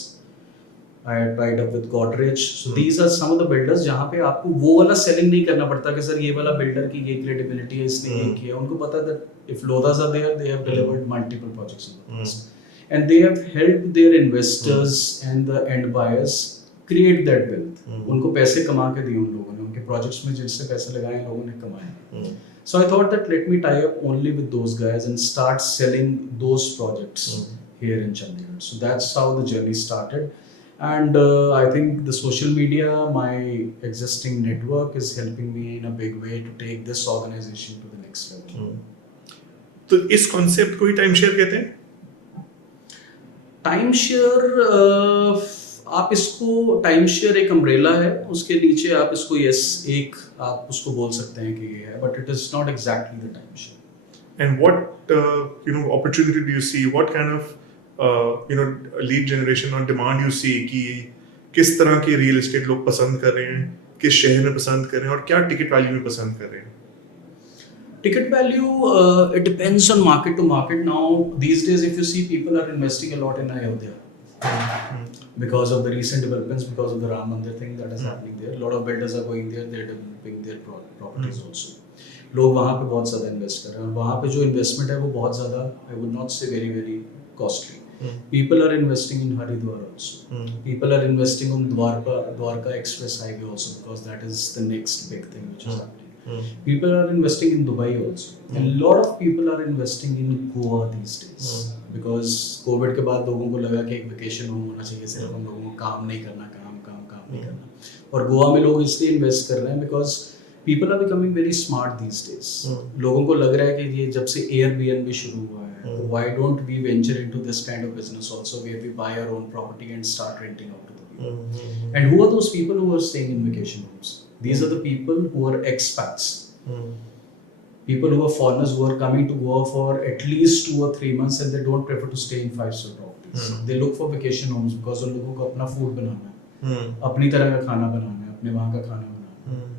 I have tied up with Godrej. So these are some of the builders जहाँ पे आपको वो वाला selling नहीं करना पड़ता कि sir ये वाला builder की ये credibility है, इसने ये किया. उनको पता है that if Lodhas are there, they have delivered multiple projects in the past. And they have helped their investors and the end buyers create that wealth. उनको पैसे कमा के दिए उन लोगों ने, उनके projects में जिनसे पैसे लगाए लोगों ने कमाए. So I thought that let me tie up only with those guys and start selling those projects here in Chandigarh. So that's how the journey started. And I think the social media, my existing network is helping me in a big way to take this organization to the next level. तो इस concept को ही time share कहते हैं. Time share, आप इसको time share एक umbrella है, उसके नीचे आप इसको एक आप उसको बोल सकते हैं कि ये है, but it is not exactly the time share. And what opportunity do you see? What kind of lead generation or demand you see कि किस तरह के रियल एस्टेट लोग पसंद कर रहे हैं, किस शहर में पसंद कर रहे हैं और क्या टिकट वैल्यू में पसंद कर रहे हैं? Ticket value, it depends on market to market. Now these days if you see, people are investing a lot in Ayodhya because of the recent developments, because of the Ram Mandir thing that is happening there. A lot of builders are going there, they're developing their properties also. लोग वहाँ पे बहुत ज़्यादा invest कर रहे हैं और वहाँ पे जो इन्वेस्टमेंट है वो बहुत ज़्यादा, I would not say very very costly. People are investing in Haridwar also. People are investing on Dwarka Express Highway also, because that is the next big thing which is happening. People are investing in Dubai also. And a lot of people are investing in Goa these days. Because COVID के बाद लोगों को लगा कि एक vacation होना चाहिए, सिर्फ हम लोगों को काम नहीं करना, काम नहीं करना. और गोवा में लोग इसलिए इन्वेस्ट कर रहे हैं because people are becoming very smart these days. लोगों को लग रहा है कि ये जब से Airbnb शुरू हुआ है, तो why don't we venture into this kind of business also, where we buy our own property and start renting out to the people. And who are those people who are staying in vacation homes? These are the people who are expats. People who are foreigners who are coming to Goa for at least 2 or 3 months and they don't prefer to stay in 5-star properties. They look for vacation homes because उन लोगों को अपना food बनाना है, अपनी तरह का खाना बनाना है, अपने वहाँ का खाना बनाना है.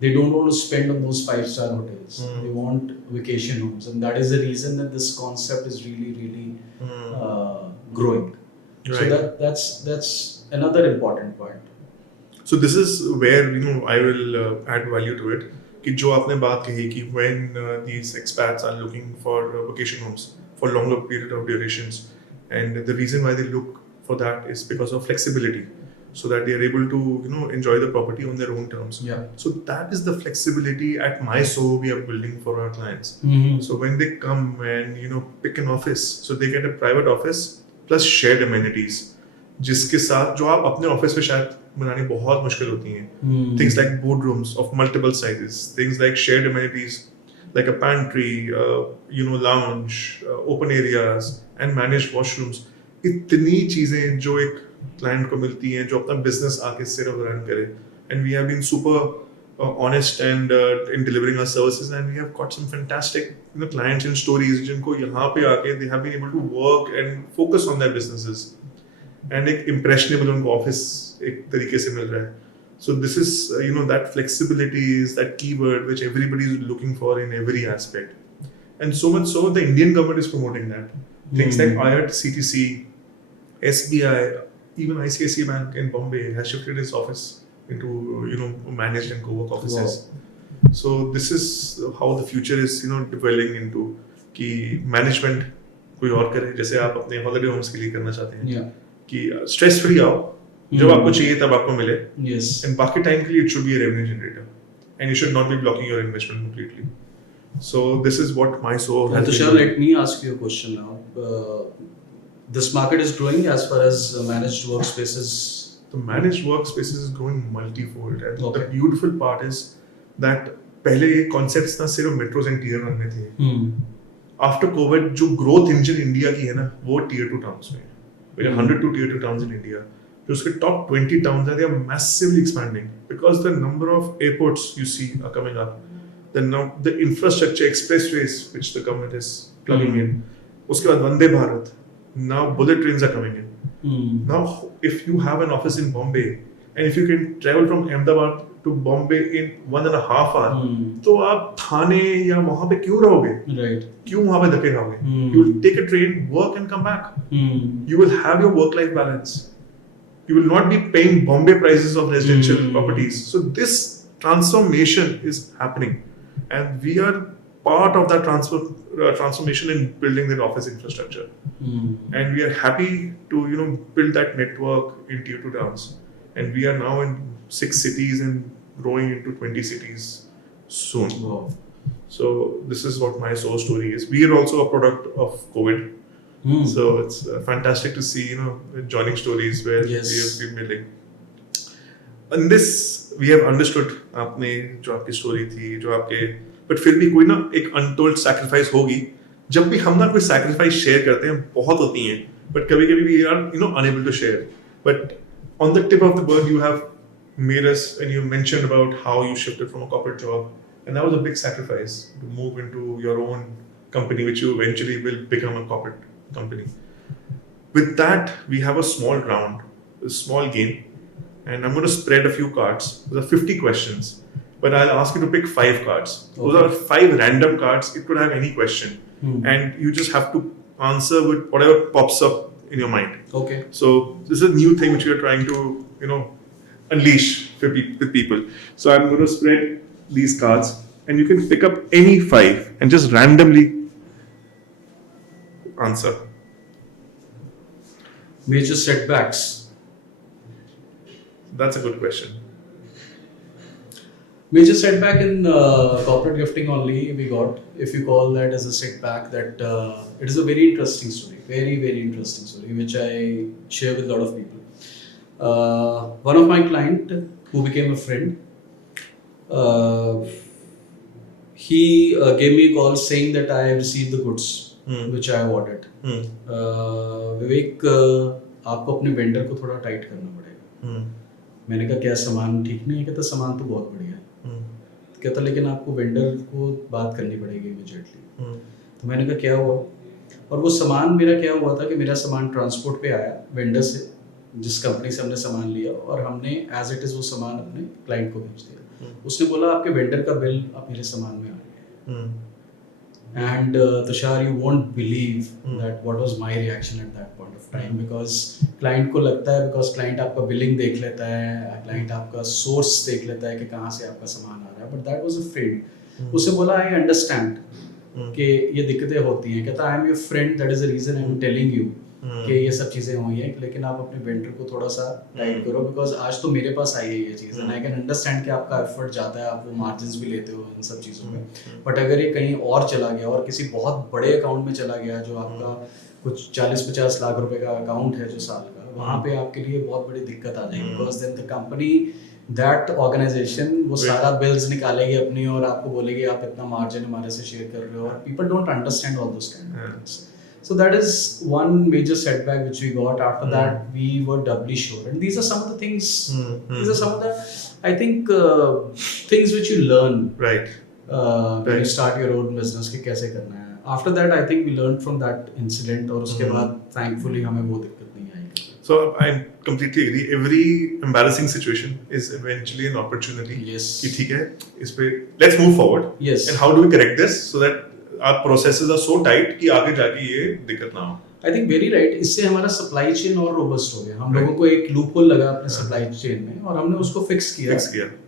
They don't want to spend on those 5-star hotels. They want vacation homes, and that is the reason that this concept is really growing. Right. So that's another important point. So this is where I will add value to it. कि जो आपने बात कही कि when these expats are looking for vacation homes for longer period of durations, and the reason why they look for that is because of flexibility, so that they are able to enjoy the property on their own terms. Yeah. So that is the flexibility at MySoho we are building for our clients. So when they come and pick an office, so they get a private office plus shared amenities, जिसके साथ जो आप अपने office में शायद बनानी बहुत मुश्किल होती हैं. Things like boardrooms of multiple sizes, things like shared amenities like a pantry, lounge, open areas and managed washrooms. इतनी चीजें जो एक क्लाइंट को मिलती हैं जो अपना बिजनेस आके सिर्फ रन करे. And we have been super honest and in delivering our services, and we have got some fantastic clients and stories जिनको यहाँ पे आके they have been able to work and focus on their businesses. And एक impressionable उनको office एक तरीके से मिल रहा है. So this is that flexibility is that keyword which everybody is looking for in every aspect. And so much so the Indian government is promoting that. Things like IRCTC, SBI, even ICICI Bank in Bombay has shifted its office into managed and co-work offices. Wow. So this is how the future is developing into कि management कोई और करे, जैसे आप अपने holiday homes के लिए करना चाहते हैं. Yeah. कि स्ट्रेस फ्री आओ, जब आपको चाहिए तब आपको मिले. Yes. And बाकी टाइम के लिए it should be a revenue generator, and you should not be blocking your investment completely. So this is what MySoho has. Tushar, let me ask you a question now. This market is growing as far as managed workspaces. The managed workspaces is growing multifold, and the beautiful part is that पहले ये concepts ना सिर्फ metros and tear 1 में थे. Hmm. After Covid जो growth engine India की है ना वो टीयर 2 टाउन्स में है. 102 टीयर 2 टाउन्स इन इंडिया. जो उसके टॉप 20 टाउन्स हैं they are massively expanding because the number of airports you see are coming up. The infrastructure expressways which the government is plugging in. उसके बाद Vande Bharat. Now bullet trains are coming in. Now if you have an office in Bombay and if you can travel from Ahmedabad to Bombay in 1.5 hours, तो आप थाने या वहाँ पे क्यों रहोगे? Right. क्यों वहाँ पे धक्के खाओगे? You will take a train, work and come back. You will have your work-life balance. You will not be paying Bombay prices of residential properties. So this transformation is happening. And we are part of that transformation in building that office infrastructure. And we are happy to build that network in tier 2 towns. And we are now in 6 cities and growing into 20 cities soon. Wow. So this is what my soul story is. We are also a product of COVID. So it's fantastic to see joining stories where Yes. we have been building. In this we have understood आपने जो आपकी story थी जो आपके but फिर भी कोई ना एक अनटोल्ड सैक्रिफाइस होगी. जब भी हम ना कोई सैक्रिफाइस शेयर करते हैं बहुत होती हैं बट कभी कभी we are unable to share. But on the tip of the bird you have made us and you mentioned about how you shifted from a corporate job and that was a big sacrifice to move into your own company which you eventually will become a corporate company. With that we have a small round, a small game. And I'm going to spread a few cards. There are 50 questions, but I'll ask you to pick 5 cards. Those are 5 random cards. It could have any question, and you just have to answer with whatever pops up in your mind. Okay. So this is a new thing which we are trying to, unleash with people. So I'm going to spread these cards, and you can pick up any 5 and just randomly answer. Major setbacks. That's a good question. Major setback in corporate gifting only we got. If you call that as a setback, that it is a very interesting story, very very interesting story, which I share with a lot of people. One of my client who became a friend, he gave me a call saying that I have received the goods which I have ordered. विवेक आपको अपने vendor को थोड़ा tight करना पड़ेगा. मैंने कहा क्या सामान ठीक नहीं है? कहता सामान तो बहुत बढ़िया है. कहता लेकिन आपको वेंडर को बात करनी पड़ेगी इमीडिएटली. तो मैंने कहा क्या हुआ? और वो सामान मेरा क्या हुआ था कि मेरा सामान ट्रांसपोर्ट पे आया वेंडर से, जिस कंपनी से हमने सामान लिया, और हमने एज इट इज़ वो सामान अपने क्लाइंट को भेज दिया. उसने बोला आपके वेंडर का बिल अब मेरे सामान में आ गया. And Tushar, you won't believe that what was my reaction at that point of time, because client को लगता है, because client आपका billing देख लेता है, client आपका source देख लेता है कि कहाँ से आपका सामान आ रहा है, but that was a friend. उससे बोला I understand कि ये दिक्कतें होती हैं. कहता I am your friend, that is the reason I am telling you कि ये सब चीज़ें हुई हैं, लेकिन आप अपने वेंडर को थोड़ा सा टाइट करो, बिकॉज आज तो मेरे पास आई है ये चीज़, एंड आई कैन अंडरस्टैंड कि आपका एफर्ट जाता है, आप वो मार्जिन्स भी लेते हो इन सब चीज़ों में, बट अगर ये कहीं और चला गया और किसी बहुत बड़े अकाउंट में चला गया जो आपका कुछ 40-50 लाख रुपए का अकाउंट है जो साल का, वहाँ पे आपके लिए बहुत बड़ी दिक्कत आ जाएगी, because then the company that organisation वो सारा बिल्स निकालेगी अपनी और आपको बोलेगी आप इतना मार्जिन हमारे से शेयर कर रहे हो, और people don't understand all those kind of things. So that is one major setback which we got. After that, we were doubly sure. And these are some of the things. These are some of the, I think, things which you learn. Right. When you start your own business कि कैसे करना है. After that, I think we learned from that incident. और उसके बाद, thankfully, हमें वो दिक्कत नहीं आई. So I completely agree. Every embarrassing situation is eventually an opportunity. Yes. कि ठीक है, इस पे let's move forward. Yes. And how do we correct this so that our processes are so tight कि आगे जाके ये दिक्कत ना हो. I think very right. इससे हमारा सप्लाई चेन और रोबस्ट हो गया. हम लोगों को एक लूप होल लगा अपने सप्लाई चेन में और हमने उसको फिक्स किया.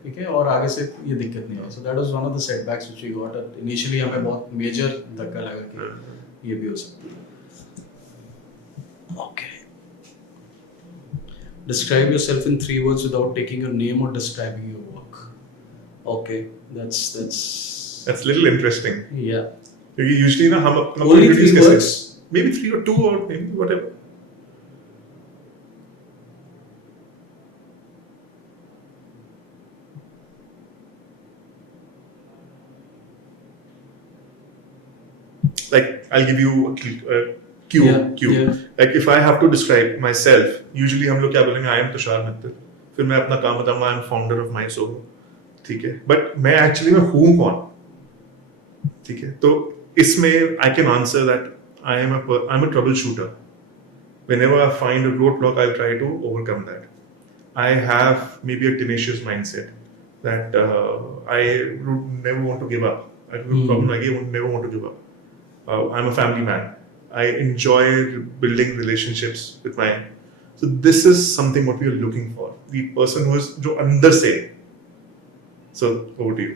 ठीक है, और आगे से ये दिक्कत नहीं आई. So that was one of the setbacks which we got. Initially हमें बहुत मेजर धक्का लगा कि ये भी हो सकता है. Okay. Describe yourself in 3 words without taking your name or describing your work. Okay, that's little interesting. Yeah. क्योंकि usually ना हम only 3 words. Maybe 3 or 2 or maybe whatever. like I'll give you a cue. Yeah. Like if I have to describe myself, usually हम लोग क्या बोलेंगे, I am Tushar Mittal, फिर मैं अपना काम बताऊंगा, I am founder of MySoho, ठीक है, बट मैं एक्चुअली मैं हूँ कौन, ठीक है, तो इसमें I can answer that I'm a troubleshooter. Whenever I find a roadblock, I'll try to overcome that. I have maybe a tenacious mindset that I would never want to give up. I have a problem like I would never want to give up. I'm a family man. I enjoy building relationships with my. So this is something what we are looking for. The person who is जो अंदर से. So over to you.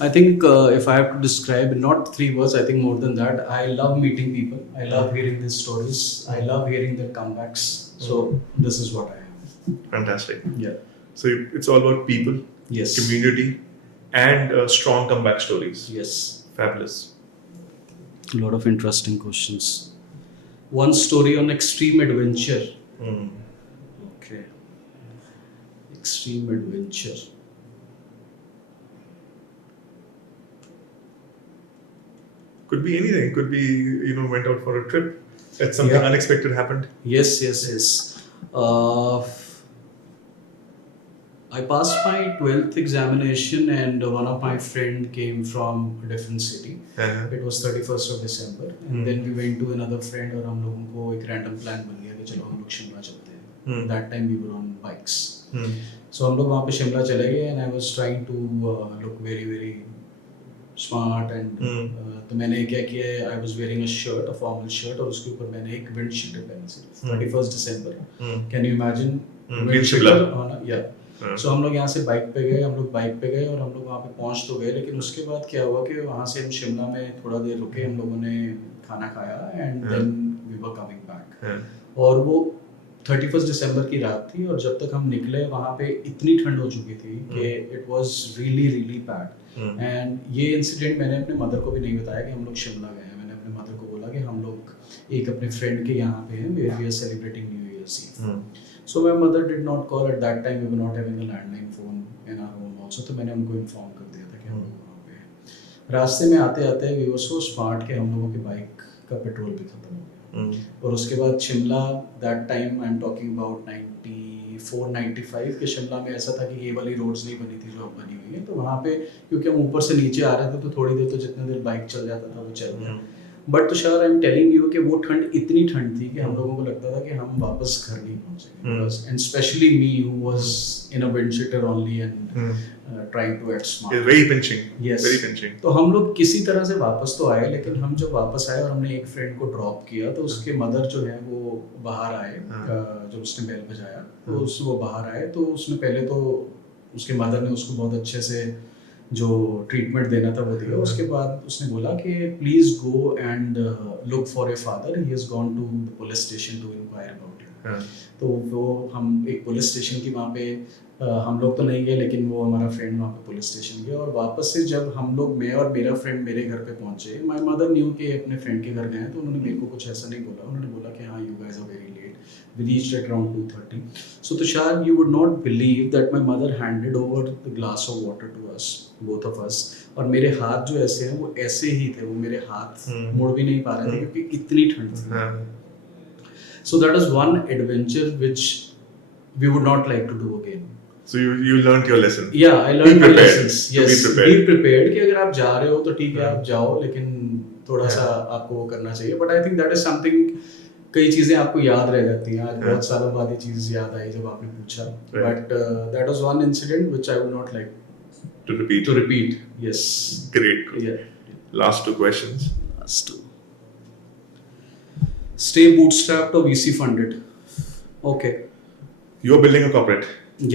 I think if I have to describe, not 3 words, I think more than that. I love meeting people. I love hearing these stories. I love hearing their comebacks. So this is what I am. Fantastic. Yeah. So it's all about people, Yes. community, and strong comeback stories. Yes. Fabulous. A lot of interesting questions. One story on extreme adventure. Hmm. Okay. Extreme adventure. Could be anything. Could be, went out for a trip. That something Yeah. unexpected happened. Yes. I passed my 12th examination and one of my friend came from a different city. Uh-huh. It was 31st of December and then we went to another friend और हम लोगों को एक random plan बन गया कि चलो हम लोग शिमला चलते हैं. That time we were on bikes. So हम लोग वहाँ पे शिमला चले गए and I was trying to look very very smart and तो मैंने क्या किया, I was wearing a shirt, a formal shirt और उसके ऊपर मैंने एक wind cheater पहनी थी. 31st December. Can you imagine? In Shimla. Yeah. So हम लोग यहाँ से बाइक पे गए, और हम लोग वहाँ पे पहुँच तो गए, लेकिन उसके बाद क्या हुआ कि वहाँ से हम शिमला में थोड़ा देर रुके, हम लोगों ने खाना खाया and then we were coming back. और वो 31st दिसंबर की रात थी और जब तक हम निकले वहाँ पे इतनी ठंड हो चुकी थी कि it was really really bad. And ये इंसिडेंट मैंने अपने मदर को भी नहीं बताया कि हम लोग शिमला गए हैं. मैंने अपने मदर को बोला कि हम लोग एक अपने फ्रेंड के यहाँ पे हैं, we are celebrating new year's eve. So my mother did not call at that time. We were not having a landline phone in our home also. तो मैंने उनको इन्फॉर्म कर दिया था कि हम लोग वहाँ पे हैं. रास्ते में आते आते we were so smart कि हम लोगों की बाइक का पेट्रोल भी खत्म हो गया. और उसके बाद Shimla that time I'm talking about 94-95 के शिमला में ऐसा था कि ये वाली रोड्स नहीं बनी थी जो अब बनी हुई है. तो वहाँ पे क्योंकि हम ऊपर से नीचे आ रहे थे तो थोड़ी देर तो जितने देर बाइक चल जाता था वो चल गया. But Tushar I am telling you कि वो ठंड इतनी ठंड थी कि हम लोगों को लगता था कि हम वापस घर नहीं पहुंचेंगे. And specially me who was in a windcheater only and trying to act smart. Very pinching. Yes. Very pinching. तो हम लोग किसी तरह से वापस तो आए, लेकिन हम जब वापस आए और हमने एक फ्रेंड को ड्रॉप किया तो उसके मदर जो है वो बाहर आए. जब उसने बेल बजाया तो वो बाहर आए तो उसने पहले तो उसके मदर ने उसको बहुत अच्छे से जो ट्रीटमेंट देना था वो दिया. उसके बाद उसने बोला कि please go and look for a father, he has gone to the police station to enquire about him. तो वो हम एक पुलिस स्टेशन की वहाँ पे हम लोग तो नहीं गए, लेकिन वो हमारा फ्रेंड वहाँ पे पुलिस स्टेशन गया. और वापस से जब हम लोग, मैं और मेरा फ्रेंड मेरे घर पे पहुँचे, माय मदर न्यू कि अपने फ्रेंड के घर गए तो उन्होंने मेरे को कुछ ऐसा नहीं बोला. उन्होंने बोला कि हाँ you guys are very late. We reached at around 2:30. So Tushar, you would not believe that my mother handed over the glass of water to us, both of us. और मेरे हाथ जो ऐसे हैं वो ऐसे ही थे, वो मेरे हाथ मुड़ भी नहीं पा रहे थे क्योंकि इतनी ठंड थी. So that is one adventure which we would not like to do again. So you learned your lesson. Yeah, I learned my lessons. Yes, be prepared. कि अगर आप जा रहे हो तो ठीक है आप जाओ, लेकिन थोड़ा सा आपको वो करना चाहिए. But I think that is something, कई चीजें आपको याद रह जाती हैं. आज बहुत सालों बाद ये चीज याद आई जब आपने पूछा. But that was one incident which I would not like to repeat. Yes. Great. Yeah. Last 2 questions. Last 2. Stay bootstrapped or VC funded? Okay. You are building a corporate,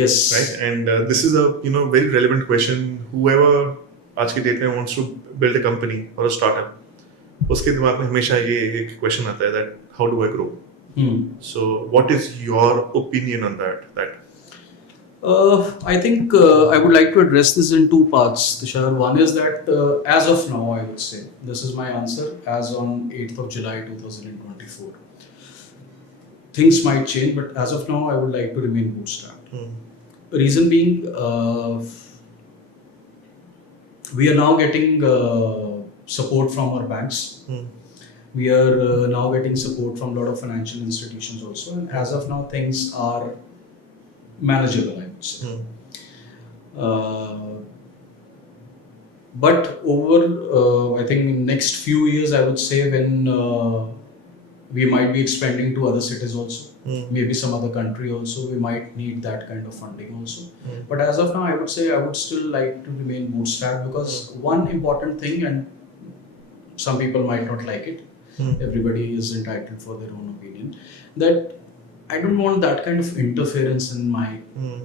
Yes. right? And this is a very relevant question. Whoever आज की date में wants to build a company or a startup, उसके दिमाग में हमेशा ये एक question आता है that how do I grow? So what is your opinion on that? I think I would like to address this in 2 parts, Tushar. One is that as of now, I would say, this is my answer as on 8th of July 2024. Things might change, but as of now, I would like to remain bootstrapped. Reason being, we are now getting support from our banks. We are now getting support from a lot of financial institutions also, and as of now things are manageable, I would say. Uh, but over I think in next few years, I would say, when we might be expanding to other cities also, maybe some other country also, we might need that kind of funding also. But as of now, I would say I would still like to remain bootstrapped, because one important thing, and some people might not like it, everybody is entitled for their own opinion, that I don't want that kind of interference in my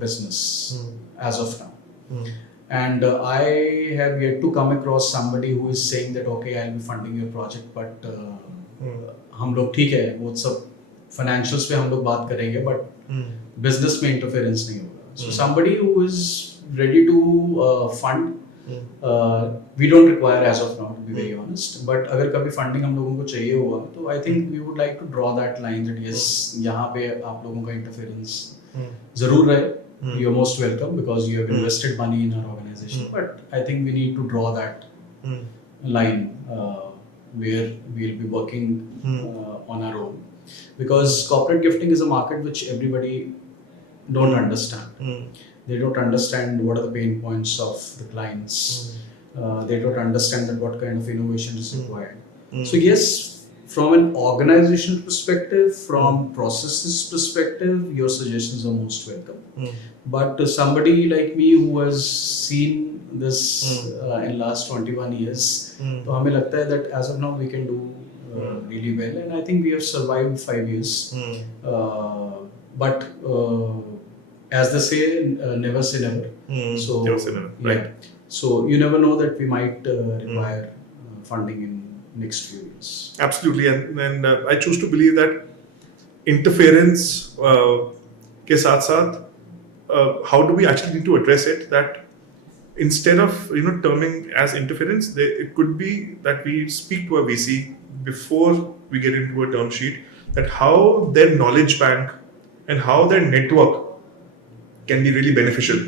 business as of now. And I have yet to come across somebody who is saying that okay, I'll be funding your project, but हम लोग ठीक है, वो सब financials पे हम लोग बात करेंगे, but business में interference नहीं होगा. So somebody who is ready to fund, we don't require as of now, to be very honest. But अगर कभी funding हम लोगों को चाहिए हुआ, तो I think we would like to draw that line that yes, यहाँ पे आप लोगों का interference जरूर रहे. You're most welcome, because you have invested money in our organization. But I think we need to draw that line where we'll be working on our own, because corporate gifting is a market which everybody don't understand. They don't understand what are the pain points of the clients. They don't understand that what kind of innovation is required. So yes, from an organizational perspective, from processes perspective, your suggestions are most welcome. But somebody like me who has seen this in last 21 years, तो हमें लगता है that as of now we can do really well, and I think we have survived 5 years. But as they say, never say never. So Never say never, right. yeah. So you never know that we might require funding in next few years. Absolutely, and I choose to believe that interference के साथ how do we actually need to address it? That instead of terming as interference, it could be that we speak to a VC before we get into a term sheet, that how their knowledge bank and how their network can be really beneficial.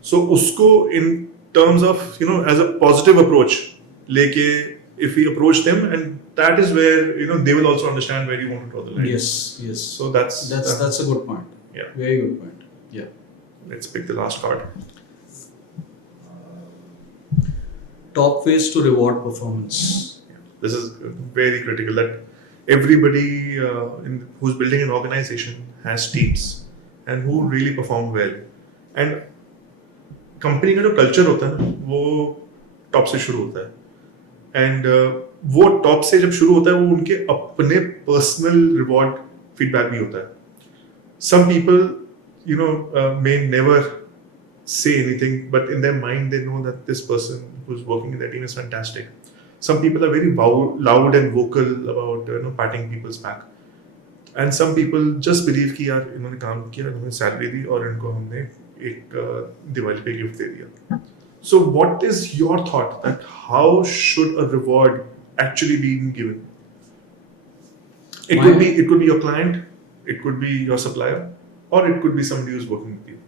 So usko in terms of as a positive approach leke, if we approach them, and that is where they will also understand where you want to draw the line. Yes. So that's a good point. Yeah. Very good point. Yeah. Let's pick the last card. Top ways to reward performance. This is very critical, that everybody who's building an organization has teams and who really perform well. And company का जो culture होता है ना, वो top से शुरू होता है. एंड वो टॉप से जब शुरू होता है, वो उनके अपने पर्सनल रिवॉर्ड फीडबैक भी होता है. Some people may never say anything, but in their mind they know that this person who's working in their team is fantastic. Some people are very loud and vocal about patting people's back, and some people just believe कि यार इन्होंने काम किया, इन्होंने salary दी और इनको हमने एक दिवाली पे गिफ्ट दे दिया. So what is your thought that how should a reward actually be given? It could be your client, it could be your supplier, or it could be somebody who's working with you.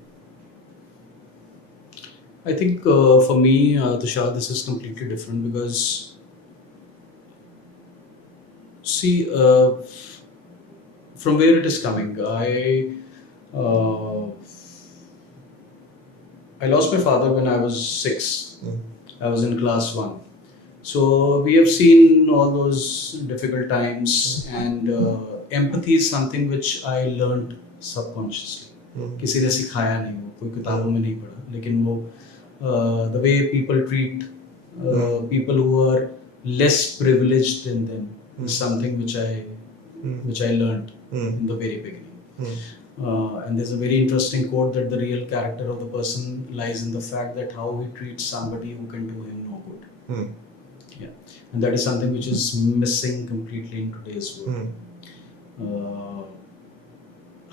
I think for me, Tushar, this is completely different, because see, from where it is coming, I lost my father when I was 6. I was in class 1. So we have seen all those difficult times, and empathy is something which I learned subconsciously. किसी ने सिखाया नहीं, वो कोई किताबों में नहीं पढ़ा, लेकिन वो the way people treat people who are less privileged than them is something which I learned in the very beginning. And there's a very interesting quote that the real character of the person lies in the fact that how he treats somebody who can do him no good. Yeah, and that is something which is missing completely in today's world.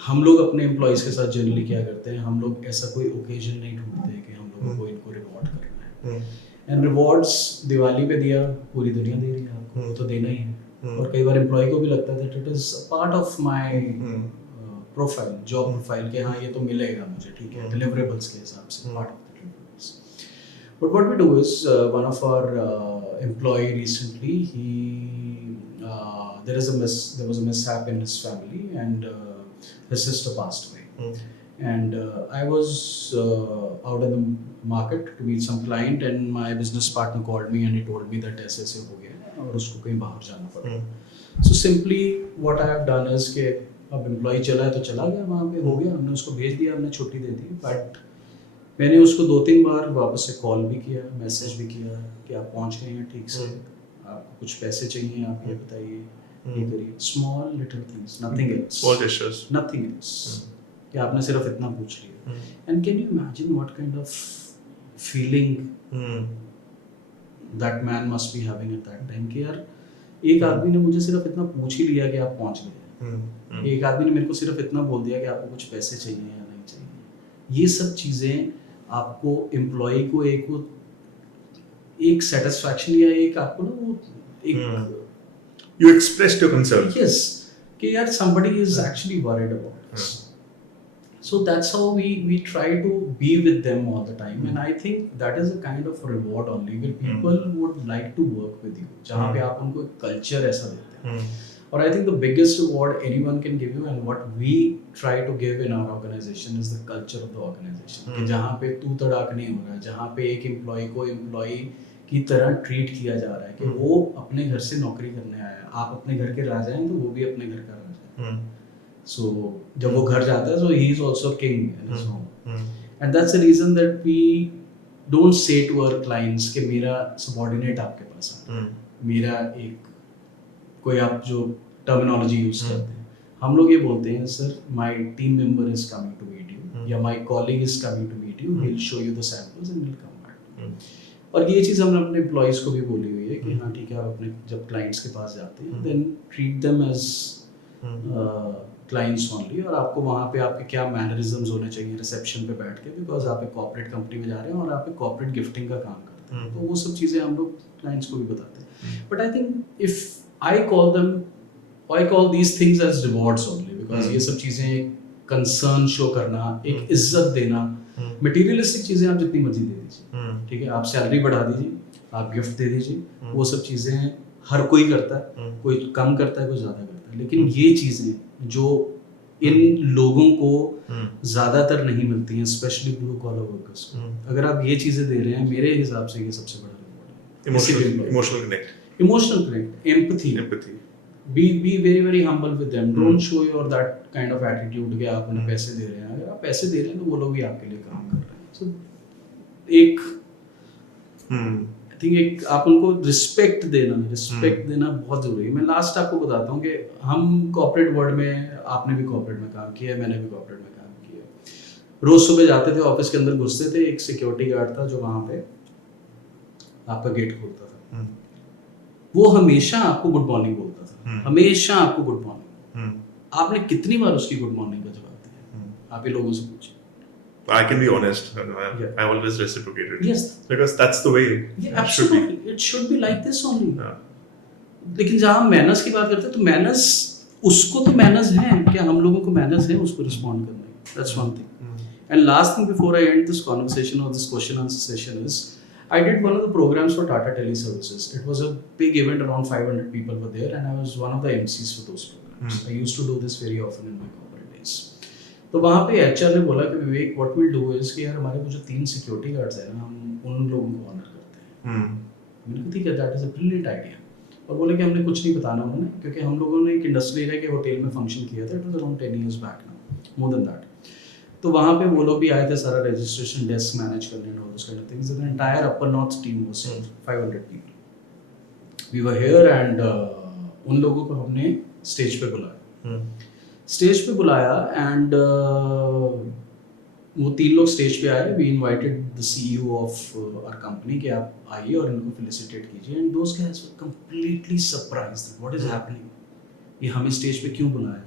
हम लोग अपने employees के साथ generally क्या करते हैं, हम लोग ऐसा कोई ओकेजन नहीं ढूंढते हैं कि हम लोगों को इनको रिवॉर्ड करना है. एंड रिवॉर्ड्स दिवाली पे दिया, पूरी दुनिया दे रही है आपको, वो तो देना ही है. और कई बार एम्प्लॉय को भी लगता है that it is a part of my profile, job profile, के हाँ ये तो मिलेगा मुझे, ठीक है, डिलीवरेबल्स के हिसाब से, part of the deliverables. But what we do is one of our employee recently, there was a mishap in his family, and his sister passed away. And I was out in the market to meet some client, and my business partner called me and he told me that ऐसे हो गया है और उसको कहीं बाहर जाना पड़ा. So simply what I have done is कि अब एम्प्लॉय चला है तो चला गया, वहाँ पे हो गया, हमने उसको भेज दिया, हमने छुट्टी दे दी. बट मैंने उसको 2-3 बार वापस से कॉल भी किया, मैसेज भी किया कि आप पहुँच गए हैं ठीक से, आपको कुछ पैसे चाहिए, आप ये बताइए, ये करिए. Small little things, nothing else, Small gestures. Nothing else, कि आपने सिर्फ इतना पूछ लिया. And can you imagine what kind of feeling that man must be having at that time कि यार एक आदमी ने मुझे सिर्फ इतना पूछ ही लिया कि आप पहुंच गए. एक आदमी ने मेरे को सिर्फ इतना बोल दिया कि आपको कुछ पैसे चाहिए या नहीं चाहिए. ये सब चीज़ें आपको एम्प्लॉय को एक सेटिस्फैक्शन या एक आपको ना वो एक You expressed your concern. yes कि यार somebody is actually worried about us. So that's how we try to be with them all the time, and I think that is a kind of reward only where people would like to work with you, जहाँ पे आप उनको एक culture ऐसा देते हैं. और I think the biggest reward anyone can give you and what we try to give in our organization is the culture of the organization. कि जहाँ पे तू तड़ाक नहीं हो रहा है, जहाँ पे एक एम्प्लॉय को एम्प्लॉय की तरह ट्रीट किया जा रहा है कि वो अपने घर से नौकरी करने आया है, आप अपने घर के राजा हैं तो वो भी अपने घर का राजा है. So जब वो घर जाता है so he is also king in his home. And that's the reason that we don't say to our clients कि मेरा subordinate आपके पास आ, मेरा एक कोई आप जो टर्मिनोलॉजी यूज करते हैं, हम लोग ये बोलते हैं sir my team member is coming to meet you या my colleague is coming to meet you, he will show you the samples and will come back. और ये चीज़ हमने अपने एम्प्लॉयज़ को भी बोली हुई है कि हाँ ठीक है, आप अपने जब क्लाइंट्स के पास जाते हैं then treat them as clients only, और आपको वहाँ पे आपके क्या मैनरिज्म्स होने चाहिए रिसेप्शन पे बैठ के, बिकॉज आप एक कॉर्पोरेट कंपनी में जा रहे हैं और आप एक कॉर्पोरेट गिफ्टिंग का काम करते हैं, तो वो सब चीज़ें हम लोग क्लाइंट्स को भी बताते हैं. But I think if I call these things as rewards only because ये सब चीज़ें कंसर्न शो करना, एक इज्जत देना, मटेरियलिस्टिक चीज़ें आप जितनी मर्जी दे दीजिए, ठीक है, आप सैलरी बढ़ा दीजिए, आप गिफ्ट दे दीजिए, वो सब चीज़ें हर कोई करता है, कोई कम करता है, कोई ज़्यादा करता है, लेकिन ये चीज़ें जो इन लोगों को ज़्यादातर नहीं मिलती हैं, स्पेशली ब्लू कॉलर वर्कर्स को, अगर आप ये चीज़ें दे रहे हैं, मेरे हिसाब से ये सबसे बड़ा रिवॉर्ड है. Emotional connect, empathy. Be very humble with them. Don't show your that kind of attitude कि आप उन्हें पैसे दे रहे हैं. अगर आप पैसे दे रहे हैं तो वो लोग भी आपके लिए काम कर रहे हैं. So I think एक आप उनको रिस्पेक्ट देना बहुत जरूरी है. मैं लास्ट आपको बताता हूँ कि हम कॉर्पोरेट वर्ल्ड में, आपने भी कॉर्पोरेट में काम किया है, मैंने भी कॉर्पोरेट में काम किया है. रोज सुबह जाते थे, ऑफिस के अंदर घुसते थे, एक सिक्योरिटी गार्ड था जो वहाँ पे आपका गेट खोलता था. वो हमेशा आपको गुड मॉर्निंग बोलता था, हमेशा आपको गुड मॉर्निंग. आपने कितनी बार उसकी गुड मॉर्निंग का जवाब दिया? आप ये लोगों से पूछिए. I can be honest. I always reciprocated. Yes, because that's the way. Yeah, absolutely. It should be like this only. लेकिन जहाँ हम मैनर्स की बात करते हैं तो मैनर्स, उसको तो मैनर्स हैं, क्या हम लोगों को मैनर्स हैं उसको रिस्पॉन्ड करने? That's one thing. And last thing before I end this conversation or this question answer session is, I did one of the programs for Tata Teleservices. It was a big event, around 500 people were there, and I was one of the MCs for those programs. I used to do this very often in my corporate days. तो वहाँ पे HR ने बोला कि विवेक, what we'll do is कि यार हमारे वो जो 3 सिक्योरिटी गार्ड्स हैं ना, हम उन लोगों को ऑनर करते हैं. मैंने कहा ठीक है, that is a brilliant idea. और बोले कि हमने कुछ नहीं बताना उन्हें, क्योंकि हम लोगों ने एक इंडस्ट्री एरिया के होटल में फंक्शन किया था. It was around 10 years back now, more than that. तो वहाँ पे वो लोग भी आए थे, सारा रजिस्ट्रेशन डेस्क मैनेज करने and all those kind of things. The entire upper north team was 500 people. We were here and उन लोगों को हमने स्टेज पे बुलाया. एंड वो 3 लोग स्टेज पे आए. We invited the CEO of our company कि आप आइए और इनको फेलिसिटेट कीजिए. And those guys were completely surprised. What is happening? ये हमें स्टेज पे क्यों बुलाया?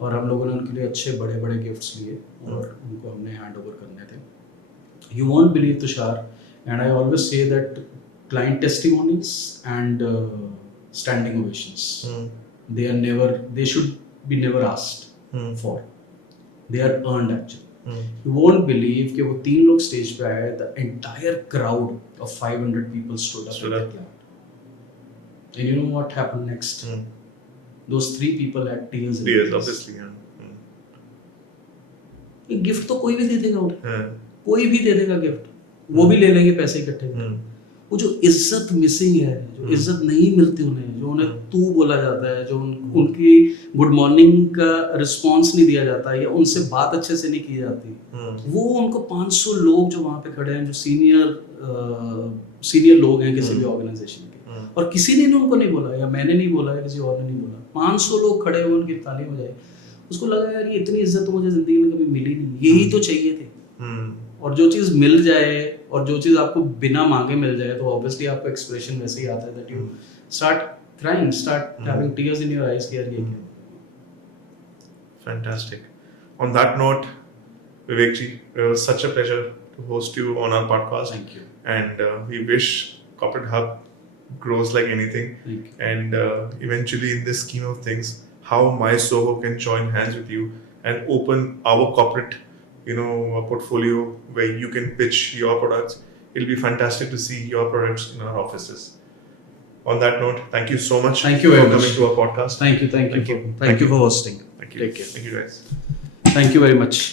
और हम लोगों ने उनके लिए अच्छे बड़े बड़े गिफ्ट्स लिए और उनको हमने हैंड ओवर करने थे. You won't believe Tushar, and I always say that client testimonies and standing ovations, they should be never asked for. They are earned actually. You won't believe कि वो 3 लोग स्टेज पे आए, the entire crowd of 500 people stood up Stood and up. they clapped. And you know what happened next? Those 3 people had tears in their Yes, eyes. obviously. Yeah. ये gift तो कोई भी दे देगा उन्हें, Yeah. कोई भी दे देगा गिफ्ट, वो भी ले लेंगे पैसे इकट्ठे करके। Hmm. वो जो इज्जत मिसिंग है, जो इज्जत नहीं मिलती उन्हें, जो उन्हें तू बोला जाता है, जो उनकी गुड मॉर्निंग का रिस्पॉन्स नहीं दिया जाता है या उनसे बात अच्छे से नहीं की जाती, वो उनको 500 लोग जो वहाँ पे खड़े हैं, जो सीनियर लोग हैं किसी भी ऑर्गेनाइजेशन के, और किसी ने उनको नहीं बोला या मैंने नहीं बोला या किसी और ने नहीं बोला, 500 लोग खड़े हुए उनकी ताली बजाई, उसको लगा यार ये इतनी इज्जत तो मुझे जिंदगी में कभी मिली नहीं, यही तो चाहिए थे। और जो चीज़ मिल जाए और जो चीज़ आपको बिना मांगे मिल जाए, तो ऑब्वियसली आपका एक्सप्रेशन वैसे ही आता है that you start crying, start having tears in your eyes कि यार ये क्या। Fantastic. On that note, Vivek ji, it was such a pleasure to host you on our podcast. Thank you. And we wish Corporate Hub grows like anything. Thank you. And eventually, in this scheme of things, how MySoho can join hands with you and open our corporate, portfolio where you can pitch your products. It'll be fantastic to see your products in our offices. On that note, thank you so much Thank you very for much. coming to our podcast. Thank you for hosting. Thank you. Take care. Thank you, guys. Thank you very much.